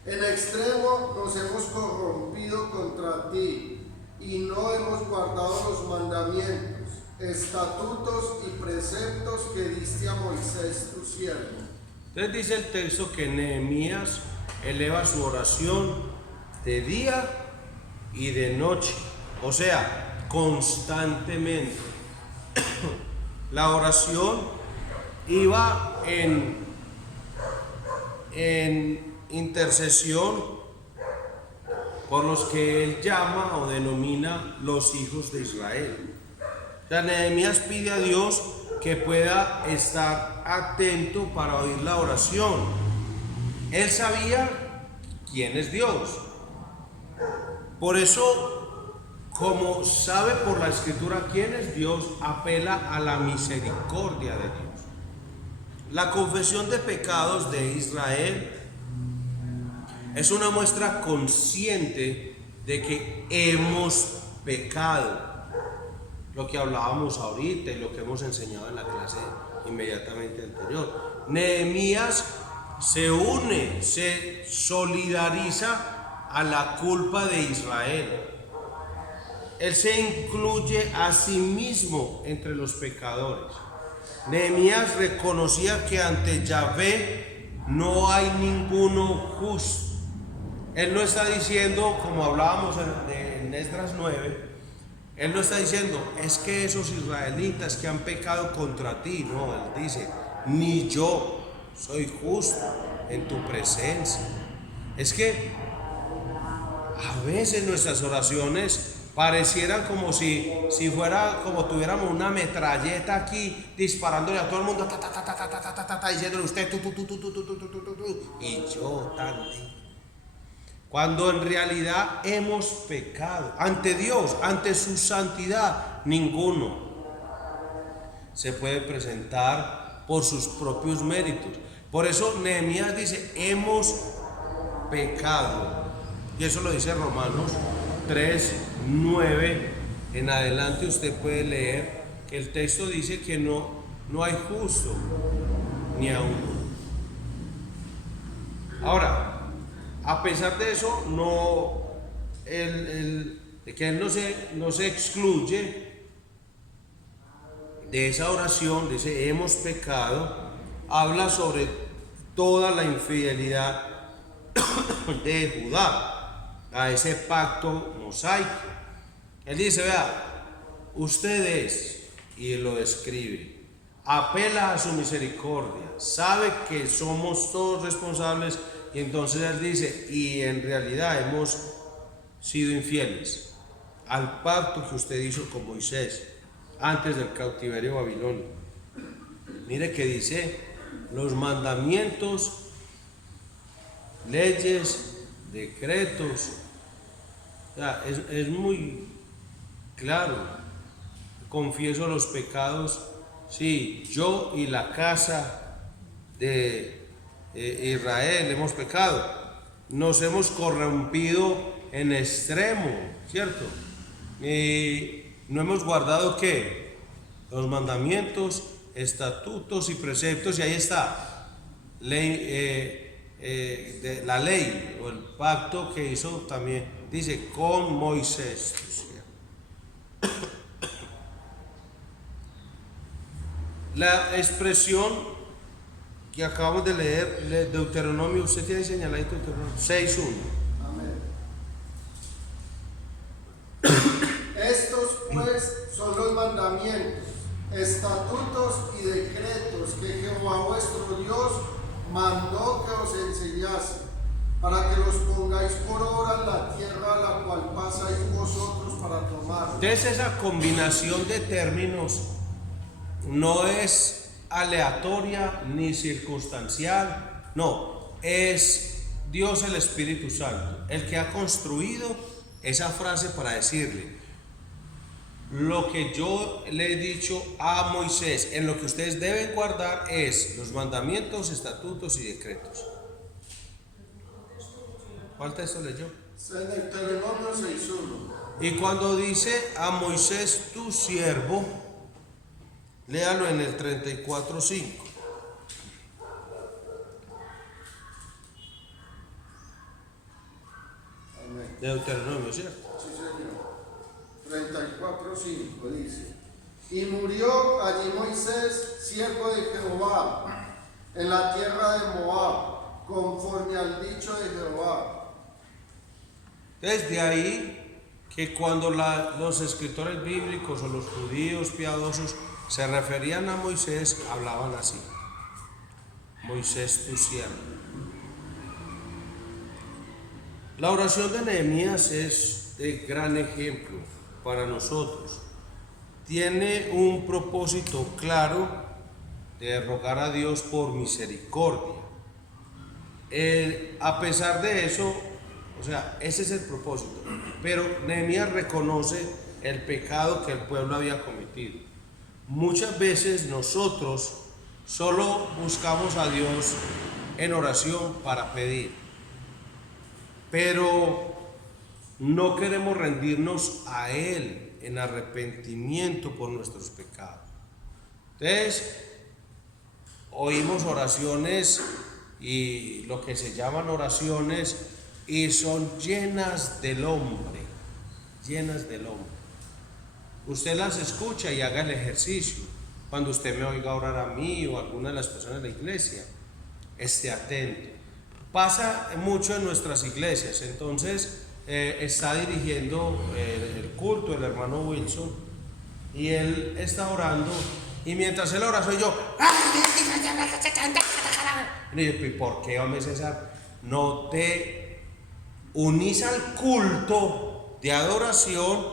En extremo nos hemos corrompido contra ti y no hemos guardado los mandamientos, estatutos y preceptos que diste a Moisés tu siervo. Entonces dice el texto que Nehemías eleva su oración de día y de noche, o sea, constantemente. La oración iba en intercesión por los que él llama o denomina los hijos de Israel. O sea, Nehemías pide a Dios que pueda estar atento para oír la oración. Él sabía quién es Dios. Por eso, como sabe por la Escritura quién es Dios, apela a la misericordia de Dios. La confesión de pecados de Israel es una muestra consciente de que hemos pecado. Lo que hablábamos ahorita y lo que hemos enseñado en la clase inmediatamente anterior. Nehemías se une, se solidariza a la culpa de Israel. Él se incluye a sí mismo entre los pecadores. Nehemías reconocía que ante Yahvé no hay ninguno justo. Él no está diciendo, como hablábamos en Esdras 9, él no está diciendo, es que esos israelitas que han pecado contra ti. No, él dice, ni yo soy justo en tu presencia. Es que a veces nuestras oraciones parecieran como si fuera como tuviéramos una metralleta aquí disparándole a todo el mundo, diciéndole usted, y yo también. Cuando en realidad hemos pecado ante Dios, ante su santidad, ninguno se puede presentar por sus propios méritos. Por eso Nehemías dice, hemos pecado. Y eso lo dice Romanos 3:9 en adelante. Usted puede leer que el texto dice que no hay justo ni a uno. Ahora, a pesar de eso, que él no se excluye de esa oración, dice, hemos pecado, habla sobre toda la infidelidad de Judá a ese pacto mosaico. Él dice, vea, ustedes, y lo describe, apela a su misericordia, sabe que somos todos responsables. Y entonces él dice, y en realidad hemos sido infieles al pacto que usted hizo con Moisés antes del cautiverio babilonio. Mire que dice, los mandamientos, leyes, decretos, o sea, es muy claro. Confieso los pecados, sí, yo y la casa de Israel hemos pecado, nos hemos corrompido en extremo, ¿cierto? Y no hemos guardado ¿qué? Los mandamientos, estatutos y preceptos, y ahí está la ley o el pacto que hizo también, dice, con Moisés. La expresión que acabamos de leer, Deuteronomio, usted tiene señaladito Deuteronomio 6:1. Amén. Estos pues son los mandamientos, estatutos y decretos que Jehová vuestro Dios mandó que os enseñase, para que los pongáis por obra en la tierra a la cual pasáis vosotros para tomarla. Entonces esa combinación de términos no es aleatoria ni circunstancial, no, es Dios el Espíritu Santo el que ha construido esa frase para decirle, lo que yo le he dicho a Moisés, en lo que ustedes deben guardar es los mandamientos, estatutos y decretos. ¿Cuál texto leyó? En Deuteronomio 6:1. Y cuando dice a Moisés tu siervo, léalo en el 34:5. Amén. De Deuteronomio, ¿cierto? Sí, señor. 34:5 dice, y murió allí Moisés, siervo de Jehová, en la tierra de Moab, conforme al dicho de Jehová. Desde ahí que cuando los escritores bíblicos o los judíos piadosos se referían a Moisés, hablaban así: Moisés tu siervo. La oración de Nehemías es de gran ejemplo para nosotros. Tiene un propósito claro de rogar a Dios por misericordia. A pesar de eso, o sea, ese es el propósito. Pero Nehemías reconoce el pecado que el pueblo había cometido. Muchas veces nosotros solo buscamos a Dios en oración para pedir, pero no queremos rendirnos a Él en arrepentimiento por nuestros pecados. Entonces, oímos oraciones y lo que se llaman oraciones y son llenas del hombre, llenas del hombre. Usted las escucha y haga el ejercicio. Cuando usted me oiga orar a mí o a alguna de las personas de la iglesia, esté atento. Pasa mucho en nuestras iglesias. Entonces está dirigiendo el culto el hermano Wilson y él está orando y mientras él ora soy yo. ¿Y por qué, hombre César? No te unís al culto de adoración,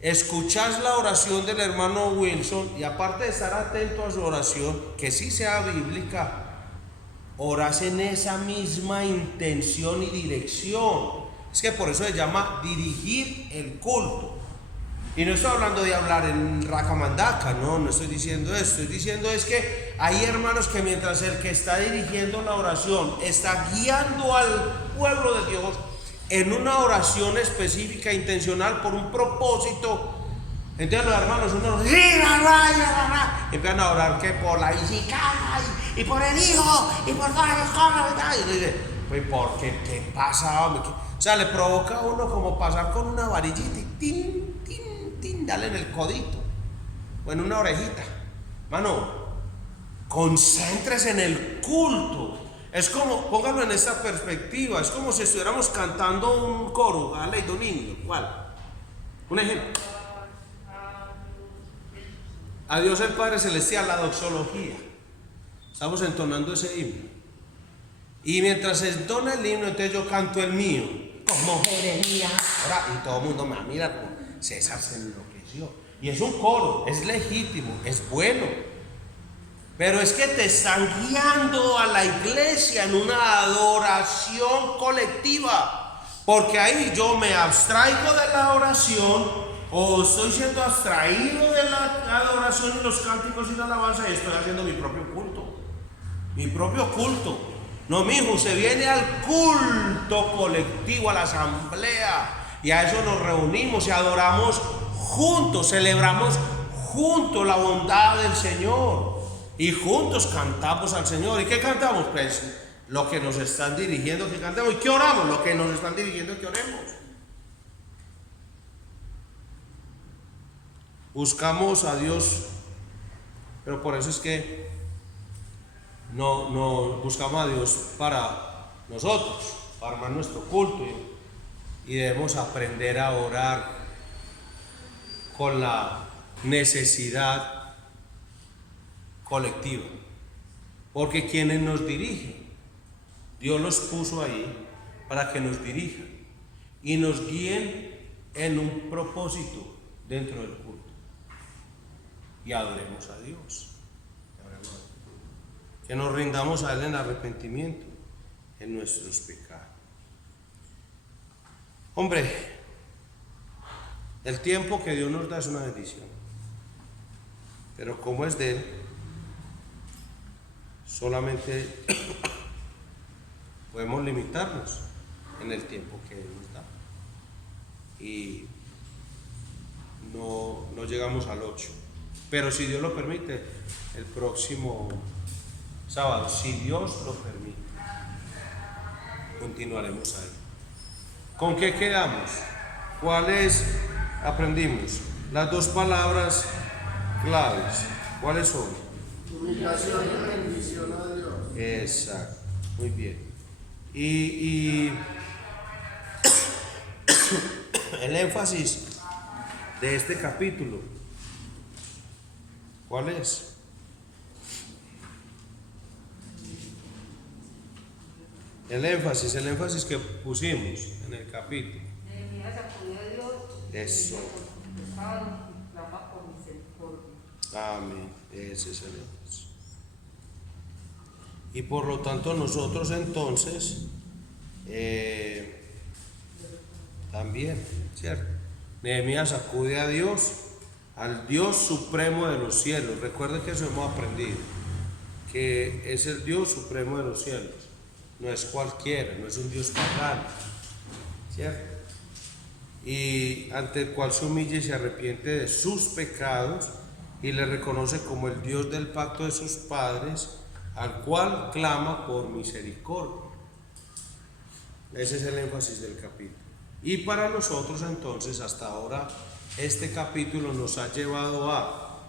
escuchás la oración del hermano Wilson y aparte de estar atento a su oración, que sí sea bíblica, orás en esa misma intención y dirección. Es que por eso se llama dirigir el culto. Y no estoy hablando de hablar en racamandaca, no estoy diciendo eso. Estoy diciendo es que hay hermanos que mientras el que está dirigiendo la oración está guiando al pueblo de Dios en una oración específica, intencional, por un propósito. Entonces los hermanos empiezan a orar que por la bicicleta y por el hijo y por todas las cosas y dice, pues ¿por qué? ¿Qué pasa, hombre? O sea, le provoca a uno como pasar con una varillita y tin, tin, tin, dale en el codito o en una orejita. Mano, concéntrese en el culto. Es como, póngalo en esta perspectiva, es como si estuviéramos cantando un coro, a ley de un niño. ¿Cuál? Un ejemplo. A Dios el Padre Celestial, la doxología. Estamos entonando ese himno. Y mientras se entona el himno, entonces yo canto el mío. Como Jeremías. Y todo el mundo me mira como César se enloqueció. Y es un coro, es legítimo, es bueno. Pero es que te están guiando a la iglesia en una adoración colectiva. Porque ahí yo me abstraigo de la oración o estoy siendo abstraído de la adoración y los cánticos y la alabanza y estoy haciendo mi propio culto. Mi propio culto. No, mi hijo, se viene al culto colectivo, a la asamblea. Y a eso nos reunimos y adoramos juntos, celebramos juntos la bondad del Señor. Y juntos cantamos al Señor. ¿Y qué cantamos? Pues lo que nos están dirigiendo que cantemos. ¿Y qué oramos? Lo que nos están dirigiendo que oremos. Buscamos a Dios, pero por eso es que no buscamos a Dios para nosotros, para armar nuestro culto. Y debemos aprender a orar con la necesidad colectiva, porque quienes nos dirigen, Dios los puso ahí para que nos dirijan y nos guíen en un propósito dentro del culto y adoremos a Dios, que nos rindamos a Él en arrepentimiento en nuestros pecados. Hombre, el tiempo que Dios nos da es una bendición, pero como es de Él, solamente podemos limitarnos en el tiempo que Él nos da y no llegamos al 8, pero si Dios lo permite, el próximo sábado, si Dios lo permite, continuaremos ahí. ¿Con qué quedamos? ¿Cuáles aprendimos? Las dos palabras claves, ¿cuáles son? Humillación y rendición a Dios. Exacto, muy bien. Y el énfasis de este capítulo, ¿cuál es? El énfasis que pusimos en el capítulo. Nehemías acudió a Dios Eso. por sus pecados y clama por misericordia. Amén. Ese es el énfasis. Y por lo tanto nosotros entonces también, ¿cierto? Nehemías acude a Dios, al Dios supremo de los cielos. Recuerden que eso hemos aprendido, que es el Dios supremo de los cielos. No es cualquiera, no es un Dios pagano, ¿cierto? Y ante el cual se humilla y se arrepiente de sus pecados y le reconoce como el Dios del pacto de sus padres, al cual clama por misericordia. Ese es el énfasis del capítulo. Y para nosotros entonces, hasta ahora, este capítulo nos ha llevado a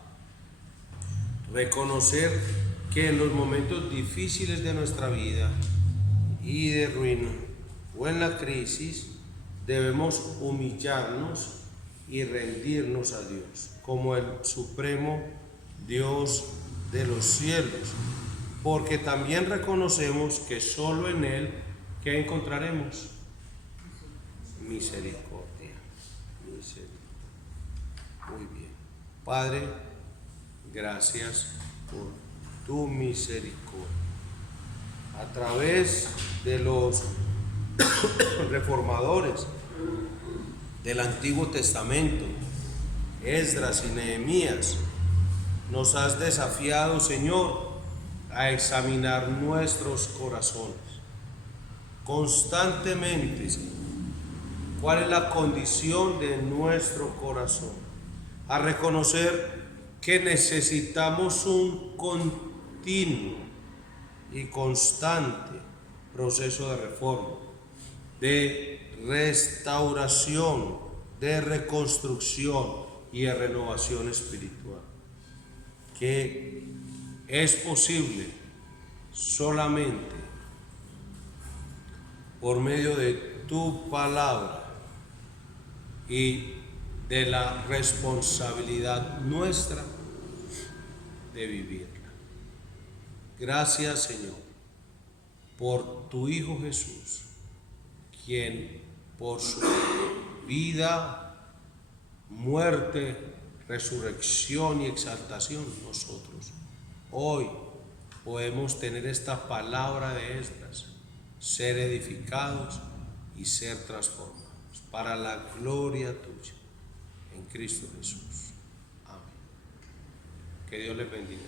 reconocer que en los momentos difíciles de nuestra vida y de ruina o en la crisis, debemos humillarnos y rendirnos a Dios como el supremo Dios de los cielos, porque también reconocemos que solo en Él ¿qué encontraremos? Misericordia. Muy bien. Padre, gracias por tu misericordia. A través de los reformadores del Antiguo Testamento, Esdras y Nehemías, nos has desafiado, Señor, a examinar nuestros corazones constantemente, Señor. ¿Cuál es la condición de nuestro corazón? A reconocer que necesitamos un continuo y constante proceso de reforma, de restauración, de reconstrucción y de renovación espiritual, que es posible solamente por medio de tu palabra y de la responsabilidad nuestra de vivirla. Gracias, Señor, por tu Hijo Jesús, quien por su vida, muerte, resurrección y exaltación, nosotros hoy podemos tener esta palabra de Esdras, ser edificados y ser transformados para la gloria tuya en Cristo Jesús. Amén. Que Dios les bendiga.